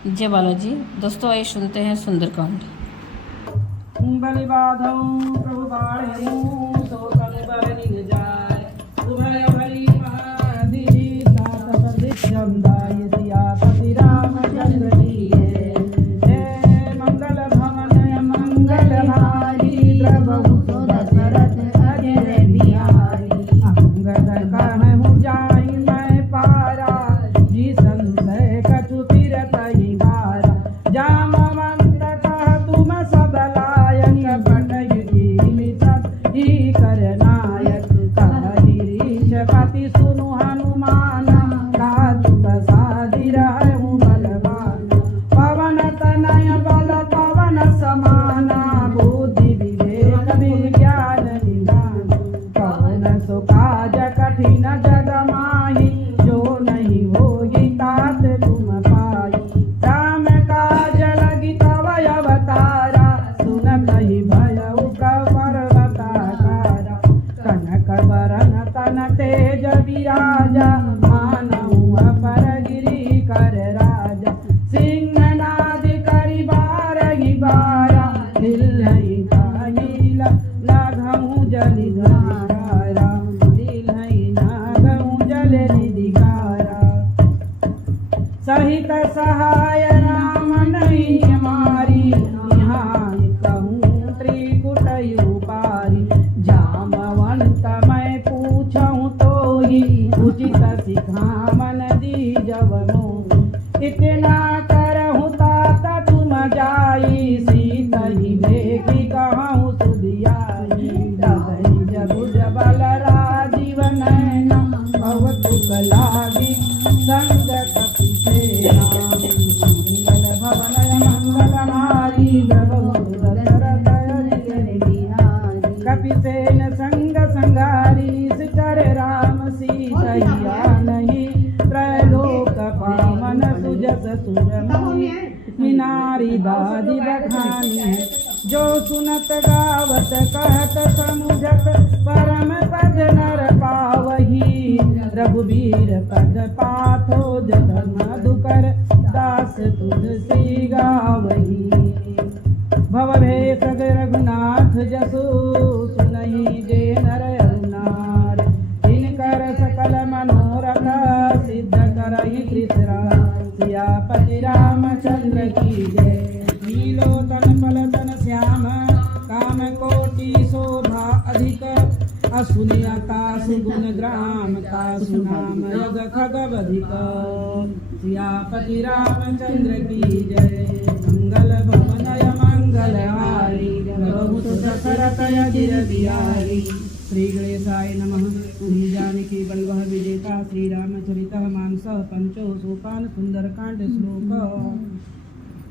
जय बालाजी। दोस्तों आइए सुनते हैं सुंदरकांड। बलिबाधौ प्रभु बाढ़ऊ सो तन बर निज जाय उभय भरी महादिवी तात प्रदिक्षम दाय सियापति रामचंद्र की जय। मंगल भवन मंगल भारी द्रवहु सो दशरथ अजय बिहारी अंगद कहु जाहि मैं पारा जी संशय कछु फिरत ही बारा जामवंत कह तुम सब लायक पटयुगी मिसत ही करनायक कहिरीश पति सुनु हनुमान कातु प्रसादि रहु बलवान पवन तनय बल पवन समाना बुद्धि विवेक विज्ञान निदान कवन सो काज कठिन जग माही जो नहीं होई तात तुम पाई राम काज लगी तव अवतारा सुनत ही भयउ पर्वताकारा कनक वरन तन तेज विराजा मानऊ अपर गिरि कर राजा सिंहनाद करि बारहि बारा दिल्हई काहिल लाघऊ जलि धारा दिल्हई नागऊ जल निधिकारा सहित सहाय राम नहीं हमारी निहाय कहूँ त्रिकुटयु पारी जामवंत मैं पूछूं तो ही उचित सिखामन दी जवनो इतना करहु तात तुम जाई सीत ही देखी कहूँ सुधियाई दही जबुज बल राजीव नैना अवतुक लागी संग कपि सेना मंगल भवन मंगल मारी द्रवहु दशरथ अजय बिहारी कपिसेन संग संगारी सिकर राम सीतैया नहीं त्रैलोक पावन सुजस सुरमणि नारी बादी बखानी जो सुनत गावत कहत समुझत परम पद नर पावही रघुवीर पद पाथो जत मधुकर दास तुलसी गावही भवभेष रघुनाथ जसु सुनहि जे नर अरुनार जिनकर सकल मनोरथ सिद्ध करहि कृष्णा सियापति रामचंद्र की जय। नीलोतन पलतन श्याम काम कोटि शोभा अधिक असुनियता सुगुण ग्राम तासु नाम यग खगवधिक सियापति रामचंद्र की जय। मंगल भवनय मंगल हारी प्रभु दशरथ अजिर बिहारी श्री गणेशाय नमः। श्री जानकी बल्लभ विजेता श्री रामचरित मानस पंचो सोपान सुंदरकांड श्लोक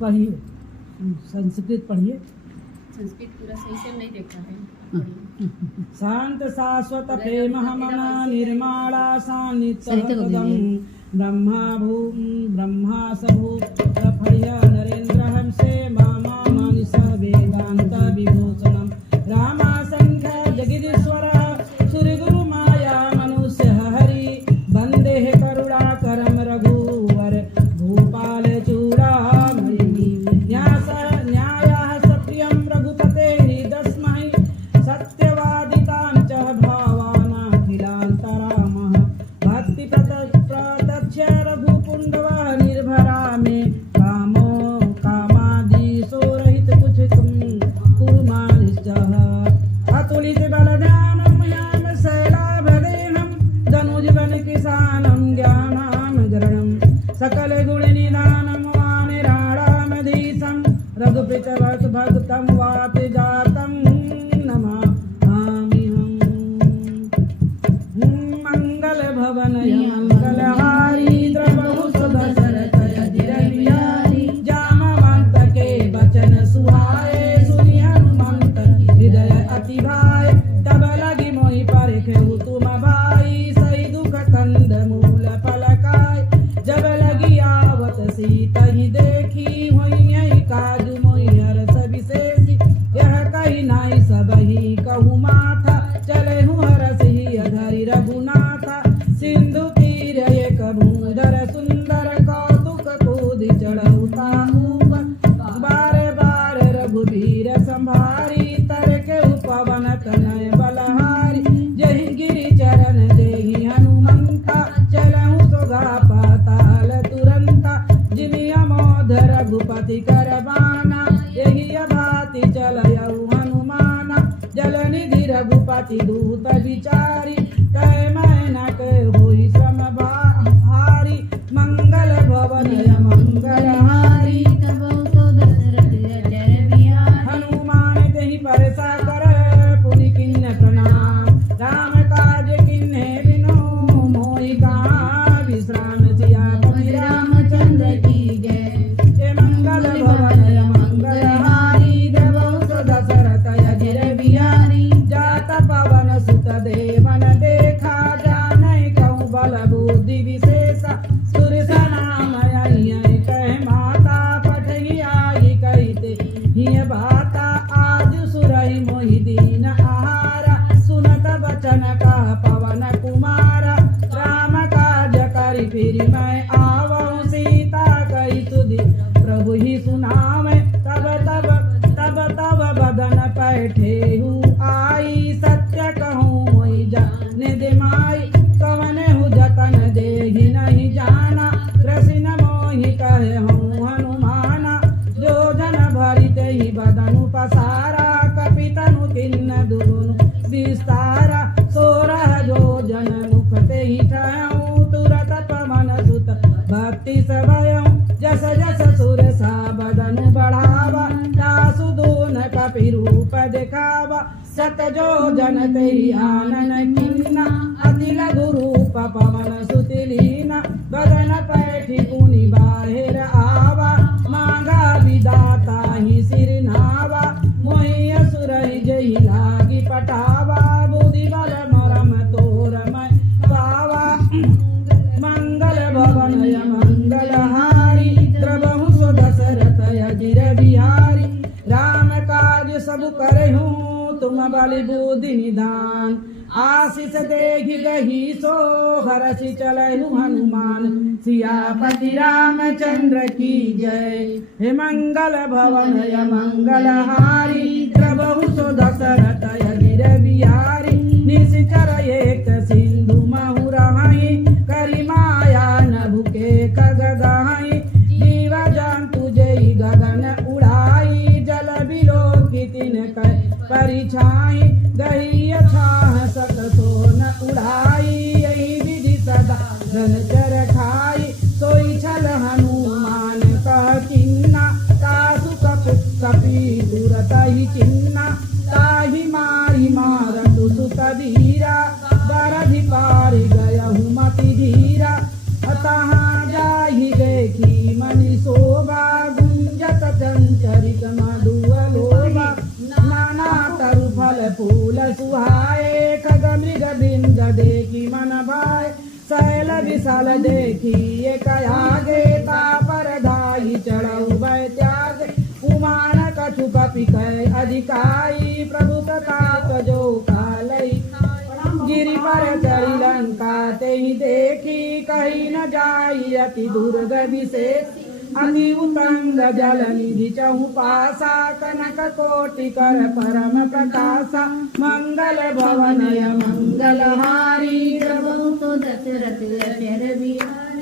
पढ़िए संस्कृत पढ़िए। संस्कृत पूरा सही से नहीं देखा है। शांत शाश्वत प्रेम हमना निर्माणा सान्नित्यपदम ब्रह्मा सबू प्रफल्य नरेंद्र हमसे मामा मानस वेदांत विभूषणम रामा संख्य जगदीश्वर सूर्य गुरु माया मनुष्य हरि वंदे करुणा करम रघुवर भूपाल चूड़ामणि न्यायः सत्यं रघुपते हृदस्मै सत्यवादितां च भावानाखिलान्तरामः भक्ति प्रत्यक्ष रघुपुण्डवः निर्भरा मे कामो कामादिशो रहित कुछ तुम कुर्मानिश्चः अतुलित बलदानं याम शैलाभदेहं धनुजबन किसानं ज्ञानां गरणं सकल गुण निधानं वानिराणामधीशं रघुप्रीत भक्तं वात जातं नमामि मंगल भवन मंगल हारी द्रवहु दशरथ अजिर बिहारी जामवंत के बचन सुहाए सुनि हनुमंत हृदय अति भाय तब लगी मोहि परखेहु तुम भाई सही दुख कंद मूल पलकाय जब लगी आवत सीता ही देखी होई काजु मोहि हरस विशेषी यह कही नाई सब ही कहु माथा चले हूँ हरस ही अधरि रघुनाथा सिंधु तीर एक भूधर सुंदर कौतुक कूद चढ़ बहुताऊप बारे बारे रघुबीर संभारी तरके उपवन तनय बलहारी जहि गिरि चरण देहि हनुमंता चलहु सुगा पाताल तुरंता जिनि अमोध रघुपति करबाना यही भाति चलयउ हनुमाना जलनिधि रघुपति दूत विचारी कह मैनक होई श्रम भारी मंगल भवन मंगलहारी हनुमान तेहि परसा कर पुनि किन्न प्रणाम राम काज किन्ने बिनु मोहि कहाँ विश्राम सियापति रामचंद्र की जय हे मंगल भवन मंगलहारी द्रवौ दशरथ अजिर बिहारी जात पवन सुत देवन देखा जानै कहूँ बल बुद्धि विशेषा सुरसा नाम आई कह माता पठही आई कहते हिय बाता आज सुरई मोहि दीन आहारा सुनत बचन का पवन कुमारा राम काज करि फिर मैं आवहु सीता कही तुधि प्रभु ही सुनावे तब बदन पैठेहु आई सत्य कहूँ मोहि जाने दे माई कवनेहु जतन देहि नहीं जाना कृष्ण मोहि कहे हूँ हनुमाना जो जन भरि तेहि बदनु पसारा कपितनु किन्न दुगुनु विस्तारा सोरह जो जन मुख तेहि ठहूँ तुरत पवन सुत भक्ति सभयऊँ जस जस सुर सा बदनु बढ़ावा दासु दोन कपि रूप दिखावा सत जो जन तेहि आनन किन्ना अति लघु रूप पवन सुति लीना बदन पैठि पुनि बाहिर आवा मांगा विदाता ही सिर नावा मोहि असुरहि जहि लागी पटावा बुद्धि बल मरम तोर मैं पावा मंगल भवन मंगलहारी द्रवहु सो दशरथ अजिर बिहारी राम काज सब करहूँ तुम बलि बुद्धि निदान आशीष देखि गही सो हरषि चलहु हनुमान सियापति रामचंद्र की जय हे मंगल भवन मंगलहारी प्रभु सो दशरथ अजिर बिहारी निश्चर एक सिंधु महु रहाई करि माया नभु के खग गहाई जीव जंतु जय गगन उड़ाई जल बिलो कितिन कर परिछाई गही छाह सत सोन उड़ाई यही विधि सदा धन चर खाई सोई छल हनुमान कह किन्ना तासु कपि दूरत ही चिन्ना ताहि मारी मारतु सुत धीरा दरधि पारि गयहु मति धीरा अतः जाहि देखी मनि शोभा गुंजत चंचरित मधुअ लोभा नाना तरु फल फूल सुहाए खग मृग बिंद देखी मन भाए शैल विशाल देखी एक आगे तापर धाई चढ़ऊ भय त्याग उमान कछु कपि कह अधिकाई प्रभु प्रताप जो कालई गिरि पर चढ़ी लंका तेहि देखी कहीं न जाई अति दुर्ग विशेष अति उतंग जल निधि चहु पासा कनक कोटि कर परम प्रकाशा मंगल भवन मंगलहारी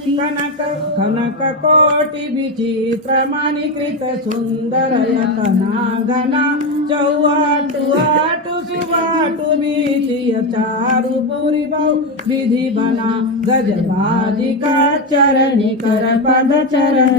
कनक कनक कोटि विचित्र मणिकृत सुंदर यतना घना चौहाटु हाटु सुबाटु बीतिय चारु पुरी बहु विधि बना गजबाजी का चरणी कर पद चरण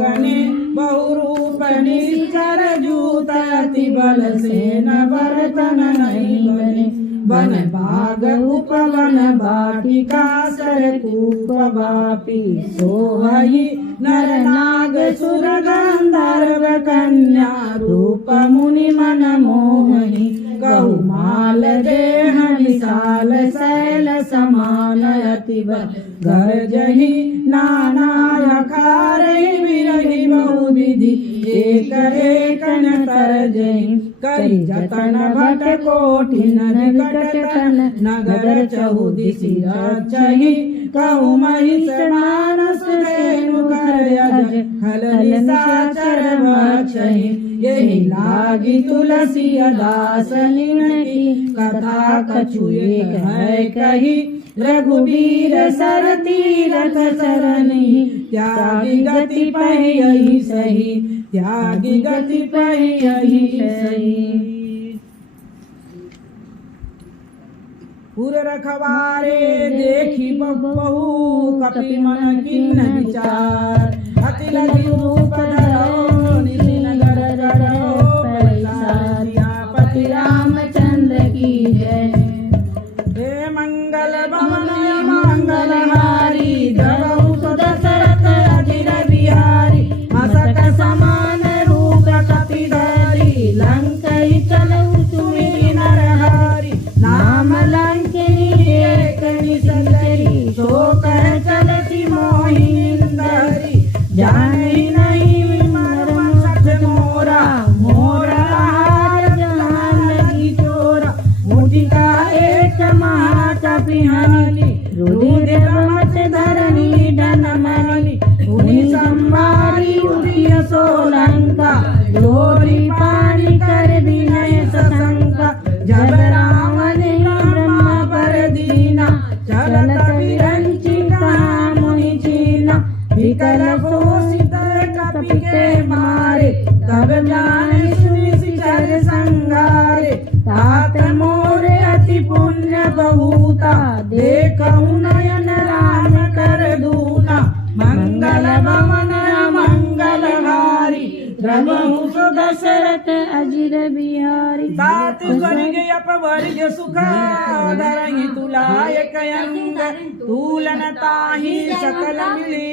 गणे बहुरूप निश्चर जूत अति बल सेन बरतन नहीं बने वन बाग उपवन बाटिका सरकूप बापी सोहई नर नाग सुर गंधर्व कन्या रूप मुनि मन मोहनी कहु माल देह विशाल शैल समान अति गर्जहि नाना अखारे विरहि बहु विधि एक एक न तरजहि करि हरि जतन भट कोटिन निकट तन नगर चहुदिसि रचहि कहु महिष मानस धेनु कर अज खल निशाचर भक्षहि यही लागी तुलसी दास की कथा कछु एक है कही रघुबीर सर तीरथ चरनि त्यागी गति पहियहि सही त्यागी गति पहियहि सही। पुर रखवारे देखी बहु कपि मन किन्न विचार अति लगी रूप धरो निधि नगर जरो सियापति रामचंद्र की जय। हे मंगल भवन मंगलहारी धरऊ दशरथ अजिर बिहारी मसक समान रूप कपिधारी लंकई चलऊ तुमि नरहारी नाम लंकिनी एक निसंतरी शोक चलती मोहिंदरी जाने नहीं मरम सच मोरा मोरा हार जहान लगी चोरा मुझका एक महाकपिहानी रुधिर मत धरनी डनमनी उन्हीं संभारी उठिय सोलंका लोरी पानी कर विनय सशंका जब रावण ब्रह्म पर दीना चलत विरंची कहा मुनि चीना विकल पोषित कपि के मारे तब जान सुनि चर संगारे तात मोरे अति पुण्य बहुता देखऊ नयन राम कर दूना मंगल भवन मंगलहारी प्रभु सो दशरथ अजिर बिहारी तात स्वर्ग अपवर्ग सुख धरहि तुलायक अंग तूलन ताहि सकल मिली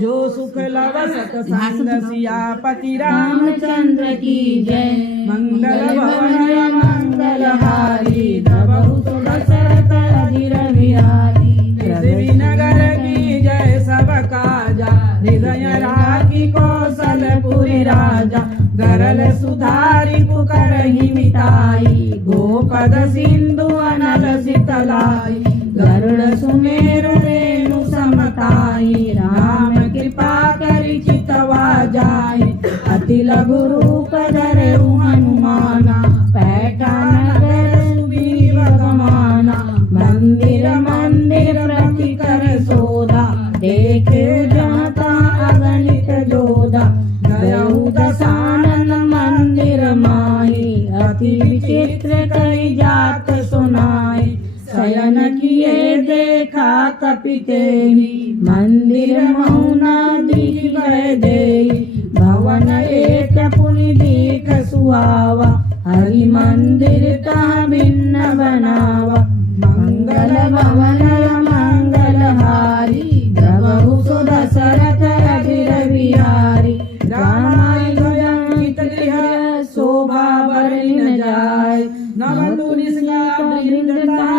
जो सुख लव सत संग सियापति रामचंद्र की जय। मंगल भवन मंगलहारी प्रभु सो दशरथ अजिर बिहारी पृथ्वी नगर की जय सब काजा हृदय राखी कौशलपुरी राजा गरल सुधारी पुकरहि मिताई गोपद सिंधु अनल सितलाई गरुड़ सुमेरु रेणु समताई राम कृपा करि चितवा जाई अति लघु रूप धरऊ हनुमाना पैठा नगर सुग्रीव गमाना मंदिर मंदिर प्रति कर सोदा देखे जाता अगणित जोधा गयऊ दशानन मंदिर माही अति विचित्र कई जात सुनाई शयन किए देखा कपितेहि मंदिर मौना दिख गए देहि भवन एक पुनि दीख सुहावा हरि मंदिर तहाँ भिन्न बनावा मंगल भवन मंगलहारी प्रभु सो दशरथ अजिर बिहारी रामाय गयंकित गृह शोभा बरनि न जाय नव तुलसिया वृंदता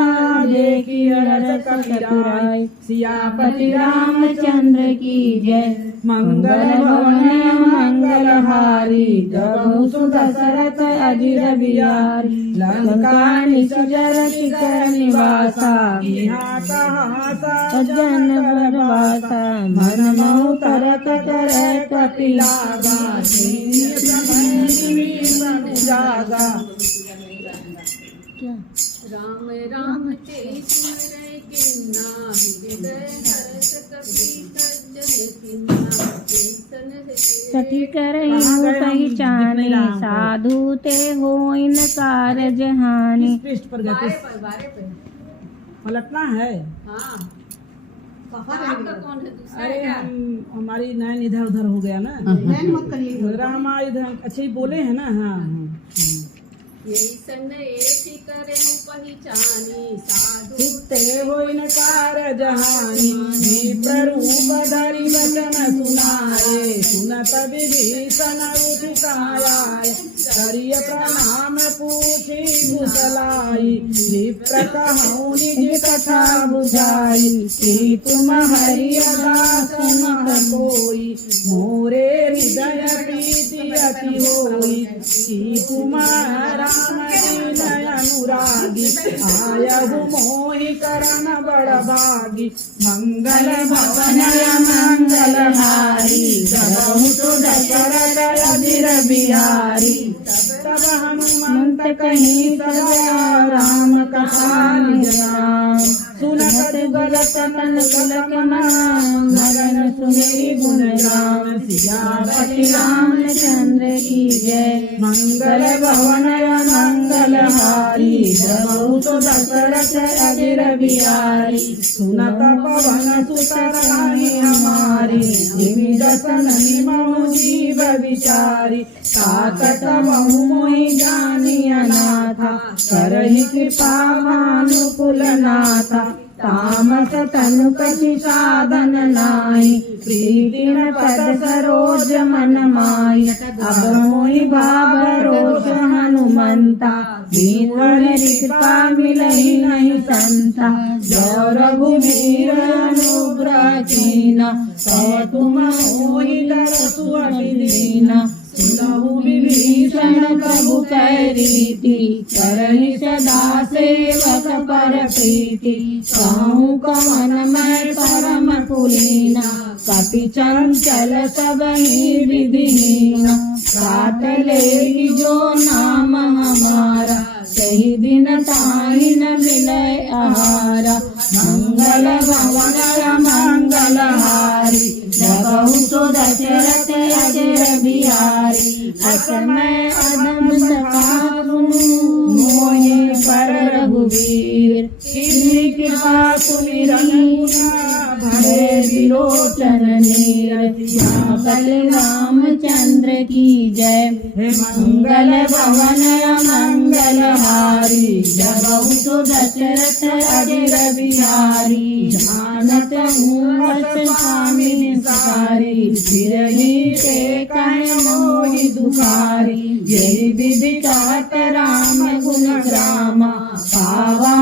देखी रस कपिराय सियापति रामचंद्र की जय। मंगल भवन मंगलहारी प्रभु सो दशरथ अजिर बिहारी लंका निसुजर शिखर निवासा सज्जन वनवासा मन मोह तरक करे कपिलागा जागा राम राम ते सिमरै किन्ना हृदय हर्ष कपि सज्जन किन्ना कीर्तन सठी करहि पहचानी साधु ते होइन कारज हानि। पृष्ठ पर गए बारे पे पलटना है। हाँ आपका कौन है दूसरा अरे क्या? हमारी नैन इधर उधर हो गया ना। नैन मत करिए रामा इधर अच्छे ही बोले हैं ना। हाँ यही सन एति करे पहचानी साधु चित्ते होइन कारज हानि प्ररूप धरि वचन सुनाए सुनत विभीषण उठि आए करिय प्रणाम पूछी कुशलाई विप्र कहूँ निज कथा बुझाई कि तुम हरि दास न कोई मोरे हृदय प्रीति अति होई कि तुम्हारा आयहु मोहि करन बड़ भागी मंगल भवनय मंगलहारी जबहु तो दशरथ अजिर बिहारी तब हनुमंत कहीं सदा राम कथा निज नाम सुनत गलत तन गलत नाम नरन सुनि गुण गान सियापति रामचंद्र की जय मंगल भवनय मंगलहारी जबहु तो दशरथ अजिर बिहारी सुनत पवन सुत रानी हमारी जिमि दसन मनु जीव विचारी ताकत महु मोहि जानिय नाथा करहि कृपा मानुकुल नाथा तामस तनु कछि साधन नाहि प्रीति न पद सरोज मन माहि अब मोहि भाव रोष हनुमंता दीन कृपा मिलहि नहीं संता जो रघुवीर अनुग्रह कीना तो तुम मोहि तरसु अति दीना सुनहु विभीषण प्रभु कै रीति करहि सदा सेवक पर प्रीति कहूँ कवन मैं परम कुलीना कपि चंचल सबहि विधिहीन साथ लेहि जो नाम हमारा सही दिन ताहि न मिलै आहारा मंगल भवन मंगलहारी जबहु तो दशरथ अजिर बिहारी असमय अदम सखा सुनु मोहि पर रघुवीर किन्हीं कृपा सुमिरन भरे विलोचन नीर सियापति रामचंद्र की जय मंगल भवन मंगलहारी जबहु तो दशरथ अजिर बिहारी जानत हूँ स्वामी सारी फिरहि ते कहे मोहि दुखारी यही विधि कहत राम गुण ग्रामा पावा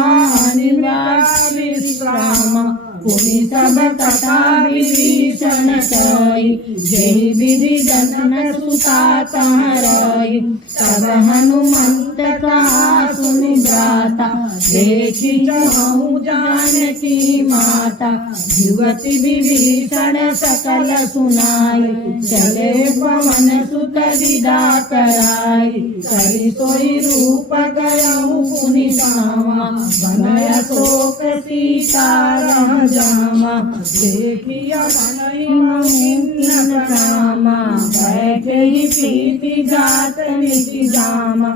अनिवार्य विश्रामा पुनि सब कथा विभीषण कहि जय विधि जनन सुता तहरहि तब हनुमंत कहा सुनि भ्राता देखि जहु जानकी माता युवति विभीषण सकल सुनाई चले पवन सुत विदा कराई करि सोई रूप गयहु पुनि धामा बनय शोक सीता रह जामा देखिया मनहि मोहिन रामा बैठे ही प्रीति जात निति जामा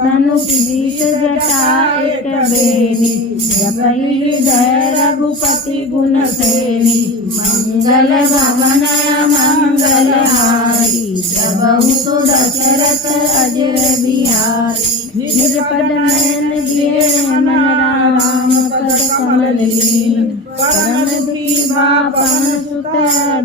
तनु पीत जटाए बेनी जपहि हृदय रघुपति गुण सेनी मंगल भवन मंगलहारी जबहु तो दशरथ अजिर बिहारी निज पद नयन दिए मन राम पद कमल लीन परम दीवा पवन सुत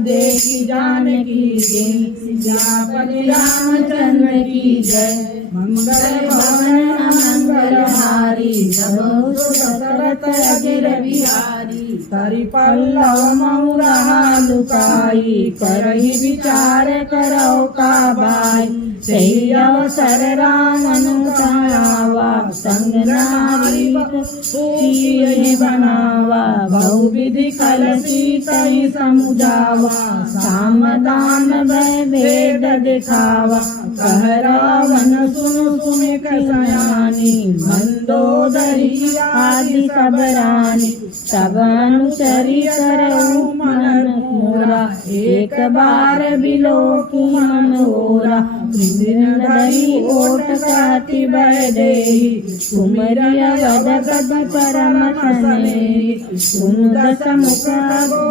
देखि जानकी दीन सियापति रामचंद्र की जय मंगल भवन मंगलहारी जबहु तो दशरथ अजिर बिहारी करि पल्लव महुरहा लुकाई करहि विचार करौ का भाई सही अवसर राम अनुसावा संग नारी सूची बनावा बहु विधि कल सीतहि समुझावा साम दान भय भेद दिखावा कह रावण सुनु सुमिक सयानी मंदोदरी आदि सब रानी तब अनुचरी करऊ मन मोरा एक बार बिलोकी मन होरा दरी ओट काति बह देहि सुमरि अवध गद परम स्नेहि सुनु दस मुख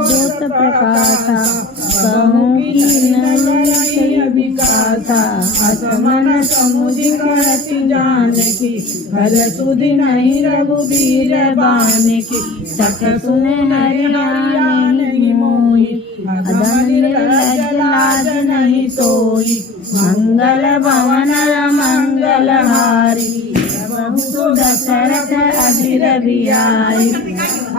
ज्योत प्रकाशा कहूँ की नय विकासा असमन समुझि कहति जानकी हर सुधि नहीं रघुबीर बानकी सख सुने हरियाणि मोहि अदम निर्लज लाज नहीं सोई मंगल भवन मंगलहारी जबहु दशरथ अजिर बिहारी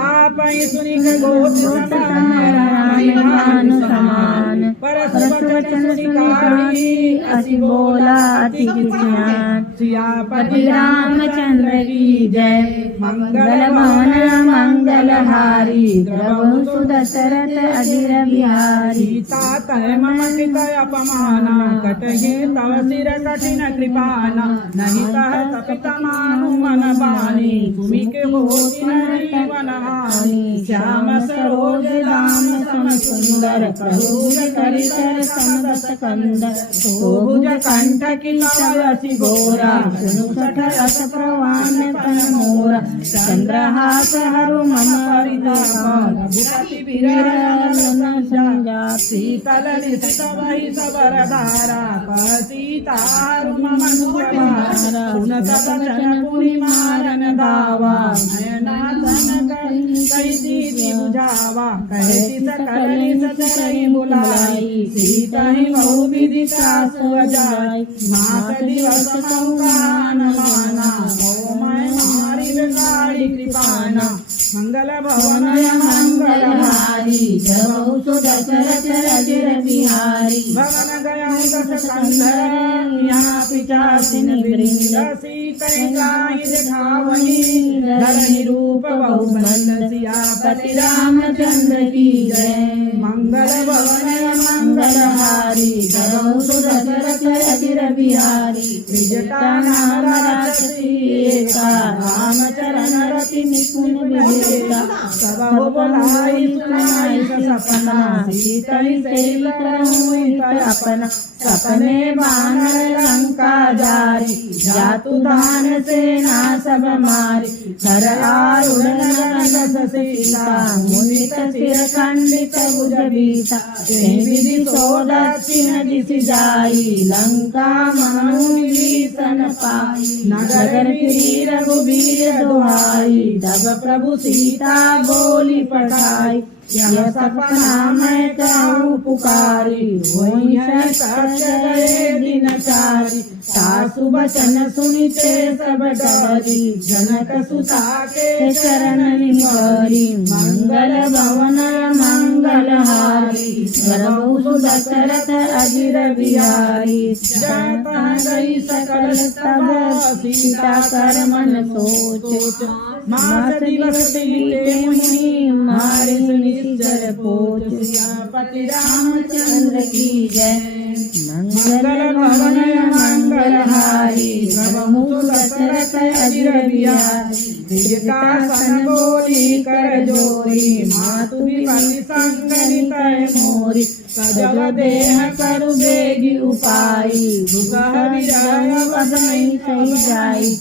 आपहि सुनि गोत्र राम समान परस वचन सिखाई असि बोला अति ज्ञान सियापति रामचंद्र की जय। मंगल भवन मंगलहारी प्रभु सुदशरथ अधीर बिहारी। सीता तय मम पित अपमाना कटगे तव सिर कठिन कृपाना नहीं कहत पिता मानु मन बानी तुमि के होती नहीं वन हानि। श्याम सरोज दाम सम सुंदर प्रभुज करिकर समदस कंदर सोभुज कंठ की तवसी गोरा सुनु सठ रस प्रवान तन मोरा। चंद्रहास हरु मम परितापा रघुपति विरलन संजाति। शीतल निशित वही सबर धारा सीतारु मम अनुपमारा। सुनत बचन पुनि मारन धावा नयना धन कही दीदी बुझावा। कहे सकल सतरहि बुलाई सीतहि बहु विधि सासु अजाई। मास दिवस मौकान माना हो मैं मारी काली कृपाना। मंगल भवन मंगलहारी प्रभु सुदशरथ अधीर बिहारी। भवन गया दस कंधर यहाँ पिचासिन वृंद सीतै गाहि दिखावहि धरनि रूप बहु बंद। सियापति रामचंद्र की जय। मंगल भवन मंगलहारी प्रभु सुदशरथ अधीर बिहारी। विजटा नाम राजसी एका रामचरण रति निपुण विवेका। सबहु बोलाई सुनाई सपना सीतहि सेवि करहुँ अपना। सपने बानर लंका जारी जातु दान सेना सब मारी। हर आरुण नरनस सीता मुनित सिर खंडित भुज बीता। विधि सो दक्षिण दिशि जाई लंका मनु विभीषण पाई। नगर फिरी रघुबीर दुहाई तब प्रभु सीता बोली पठाई। यह सपना मैं कहूँ पुकारी वही है सच गए दिन चारी। सासु बचन सुनिते सब डरी जनक सुता के चरण निहारी। मंगल भवन मंगलहारी प्रभु सुदशरथ अधीर बिहारी। जय पह गई सकल तब सीता कर मन सोच। मास दिवस बीते मुनि मारे निश्चर पोच। सियापति रामचंद्र की जय। मंगल भवन मंगलहारी प्रभु सुदशरथ अधीर बिहारी। विजटासन बोली कर जोरी मातु विपति संग नितय मोरी। सजल देह करु बेगी उपाई दुसह विरह बस नहीं सही जाई।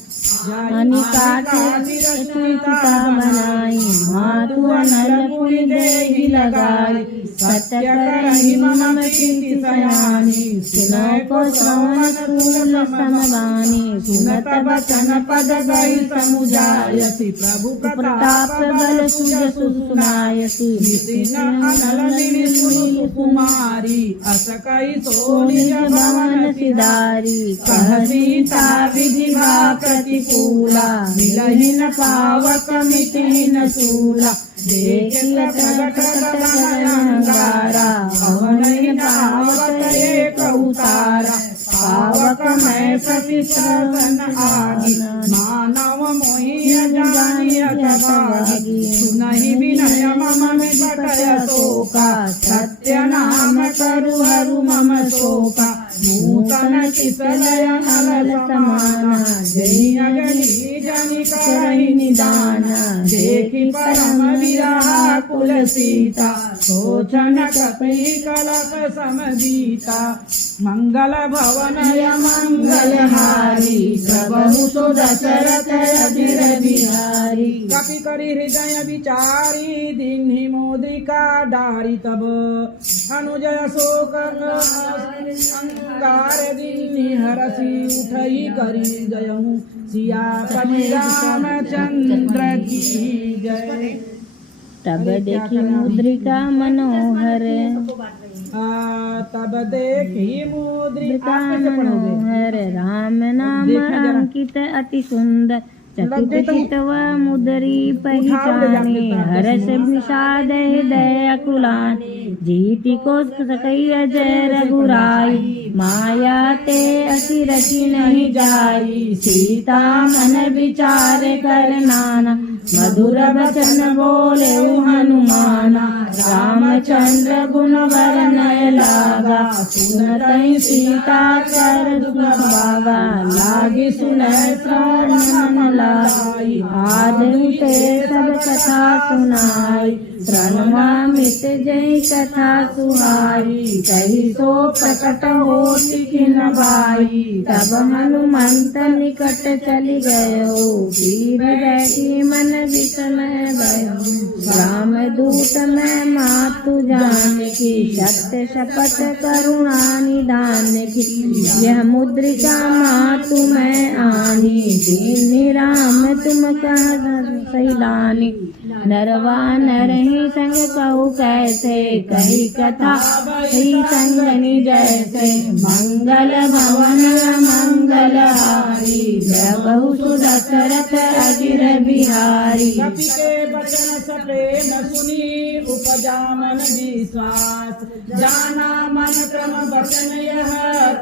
सीता बनाई मातु अनल पुनि देहि लगाई। सत्य करहि मम कीर्ति सयानी सुनो को श्रवण स्थूल समवानी। सुनत बचन पद गई समुझायसि प्रभु प्रताप बल सुज सुनायसि। नितिन अनल निवि सुनु कुमारी अस कहि सो निज भवन सिधारी। कह सीता विधि भा प्रतिकूला मिलहिन पावक मिटिन सूला। देखिल प्रगट अंगारा अवनहि पावक एक उतारा। पावक मैं प्रतिशन आगी मानव मोहि जानिय भागी। सुनहि विनय मम विकटय शोका सत्य नाम करु हरु मम शोका। नूतन किसलय नल समाना जय अगनी जनि करहि निदान। देखि परम विरहा कुल सीता सोचन कपि कलप समदीता। मंगल भवन मंगलहारी प्रभु सुदशरथ अधीर बिहारी। कपि करि हृदय विचारी दीन्हि मुद्रिका डारी। तब अनुजय शोक अंगार दीन्हि हरसि उठई करि गयहूँ। सियापति रामचंद्र की जय। तब देखी मुद्रिका मनोहर तब देखी मुद्रिका मनोहर राम नाम अंकित अति सुंदर। चकित चितव मुदरी पहिचाने हर्ष विषाद हृदय अकुलान जीति को सकई जय रघुराई माया ते अति रची नहीं जाई सीता मन विचार कर नाना मधुर वचन बोले हनुमाना रामचंद्र गुण वर्णय लागा सुनतई सीता कर दुख भागा लागी सुनय श्रवण मन लाई आदि ते सब कथा सुनाई प्रणवा मित जय कथा सुहाई कही सो प्रकट होती किन भाई तब हनुमंत निकट चली गयो वीर बैठी मन विषमय भयो राम दूत मैं मातु जान की सत्य शपथ करुणा निधान की यह मुद्रिका मातु मैं आनी दीन राम तुम कह सैलानी नरवा नरही संग कहू कैसे कही कथा ही संगनी जैसे मंगल भवन मंगल हारी प्रभु सुदशरथ अजिर बिहारी कपि के बचन सप्रेम सुनी उपजा मन विश्वास जाना मन क्रम वचन यह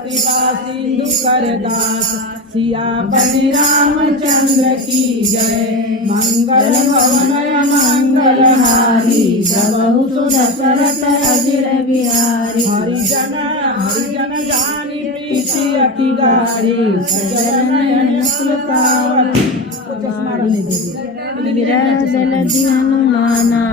कृपा सिंधु कर दास सियापति रामचंद्र की जय मंगल भवन मंगल हारी प्रभु सुदशरथ अजिर बिहारी हरिजन जानी प्रीति अति गारी सजन नयन सुलतावत विरदल हनुमाना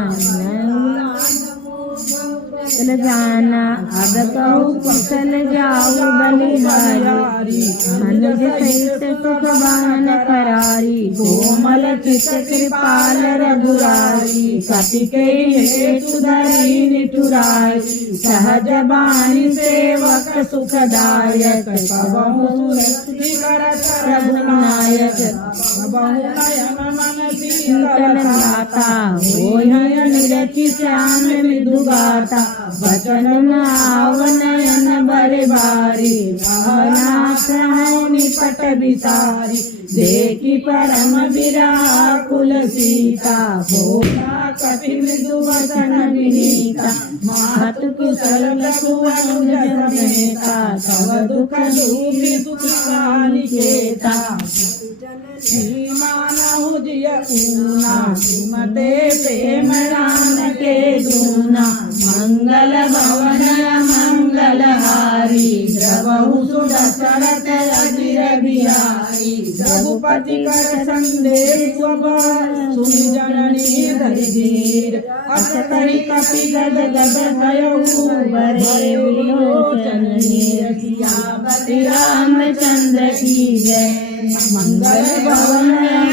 चल जाना अब कहू कुशल जाऊ बलिहारी अनुज सहित सुख वाहन करारी कोमल चित कृपाल रघुरारी कपि के हेतु धरी निठुराई सहज बानी सेवक सुखदायक पवहु सुरति करत रघुनायक पवहु नयन मन शीतल लाता होय निरखि श्याम मृदु गाता वचन आव नयन बरे बारी नाथ है निपट विसारी देखी परम विराकुल सीता भोला कपि मृदु वचन विनीता मातु कुशल लघुवन जनेता तव दुख दूरी सुख निकेता मानहु जिय ऊना सुमते प्रेम राम के दूना मंगल भवन मंगल हारी प्रभु सुदशरथ अजिर बिहारी रघुपति कर संदेश सुनि जननी धरि धीर अस कहि कपि गद गद भयउ बरे विलोचन नीर सियापति रामचंद्र की जय मंगल भवन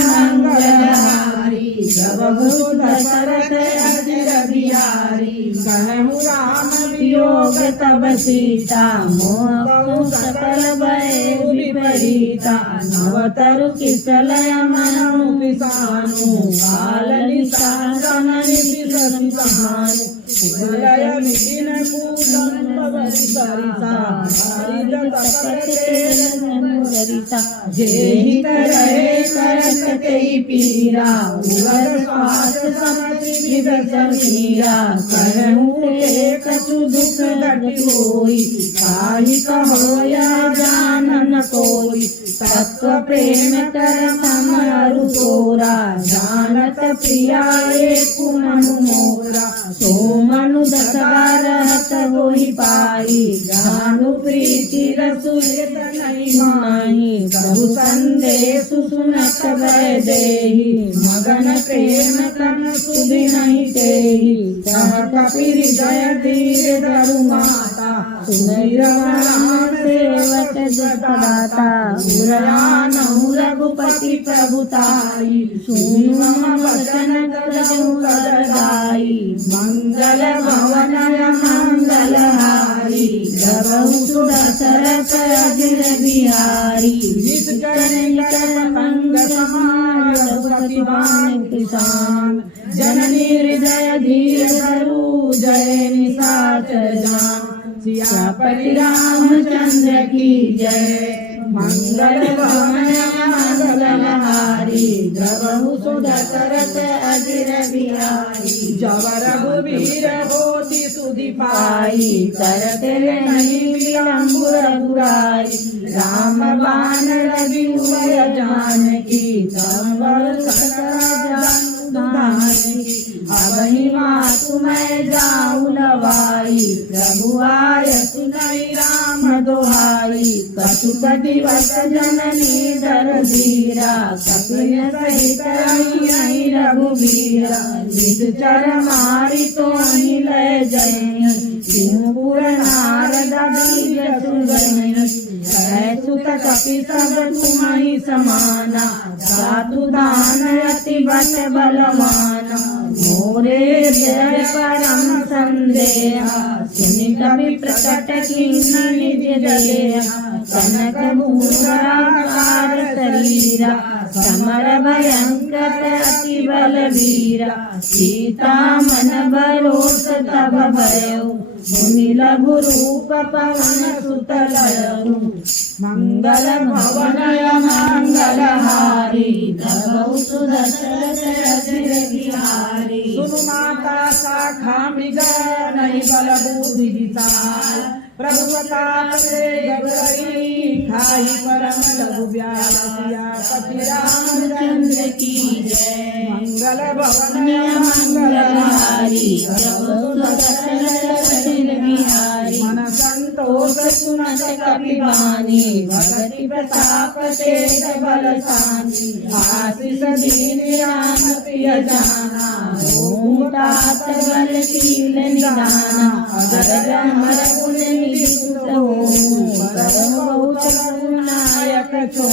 मंगल हारी प्रभु दशरथ अजिर बिहारी कहु राम वियोग तब सीता मोह सकल भय विपरीता नवतरु किसलय मनु किसानु काल निशासन निशिसहानु उदय मिथिन कूटन पवरि सरिता हरित तपत तेन सरिता जेहि तरहे करत तेहि पीरा उवर स्वास समति विवचन मीरा करहु एक कछु दुख दट कोई काहि कहोया जानन कोई तत्व प्रेम कर समरु तोरा जानत प्रिया एक मनु मोरा सो मनु दसबार हत होई पाई जानु प्रीति रसुयत नहीं माही प्रभु संदेश सुनत भय देहि मगन प्रेम तन सुधि नहीं तेहि तह कपि हृदय धीर धरु माता सुनई राम सेवक जगदाता उरयानहु रघुपति प्रभुताई सुनु मम वचन करहु करदाई मंगल भवन मंगल हारी प्रभु सुदशरथ अजिर बिहारी जिस करन कर मंग समान रघुपति बान किसान जननी हृदय धीर धरु जय निशाचर जान सियापति रामचंद्र की जय मंगल भवन मंगलहारी द्रवहु सुधा सरत अजिर बिहारी जब रघुवीर होती सुधि पाई करते नहीं विलंब रघुराई राम बाण रवि जानकी संवर अबहि मातु मैं जाऊँ लवाई प्रभु आय सुनई राम दोहाई कटुक दिवस जननी दर धीरा कपिल सहित आई रघुवीरा निश्चर मारी तो लय जय सिंहपुर नारद बीज सुगन सुत कपि सब तुम्हि समाना साधु दान अति बट बलवाना मोरे जय परम संदेह सुनि कवि प्रकट कीन निज देहा कनक भूषाकार शरीरा समर भयंकर अति बलवीरा सीता मन भरोस तब भयो मुनि लघु रूप पवन सुत लयऊ मंगल भवनय मंगलहारी द्रवहु सुदशरथ अजिर बिहारी सुनु माता शाखा मृग नहीं बल बुद्धि विशाल प्रभु प्रताप से गगरी खाई परम लघु व्यासिया पति रामचंद्र की जय मंगल भवन मंगलहारी द्रवहु सुदशरथ अजिर बिहारी मन संतोष सुनत कपि वाणी भगति प्रताप तेज बल शांति आशीष दीन राम प्रिय जाना तात बल शील निदाना अगर हर गुण नियुक्त परम बहुत नायक छो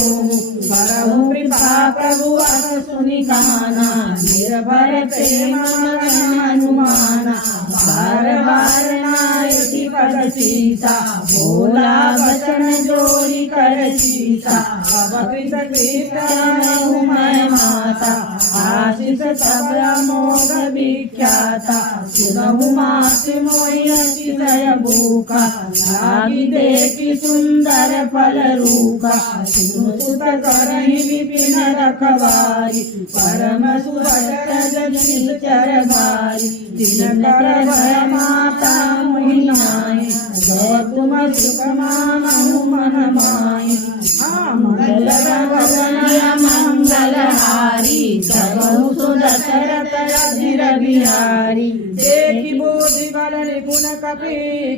परम कृपा प्रभु अस सुनि गाना निर्भर प्रेम मगन हनुमाना बार बार नायकी पद सीता बोला वचन जोड़ी कर सीता अवकृत कीर्तन मैं माता आशीष सब अमोघ विख्याता सुनहु मात मोहि अतिशय भूखा लागी देखी सुंदर फल रूखा सुनु सुत करहि विपिन रखवारी परम सुभट जनि चर भारी तिनकर भय माता मोहि नाई जय तुम सुख मानहु मन माई मंगल भवनय मंगलहारी द्रवहु सुदशरथ अजिर बिहारी देखी बोधि बल निपुण कपि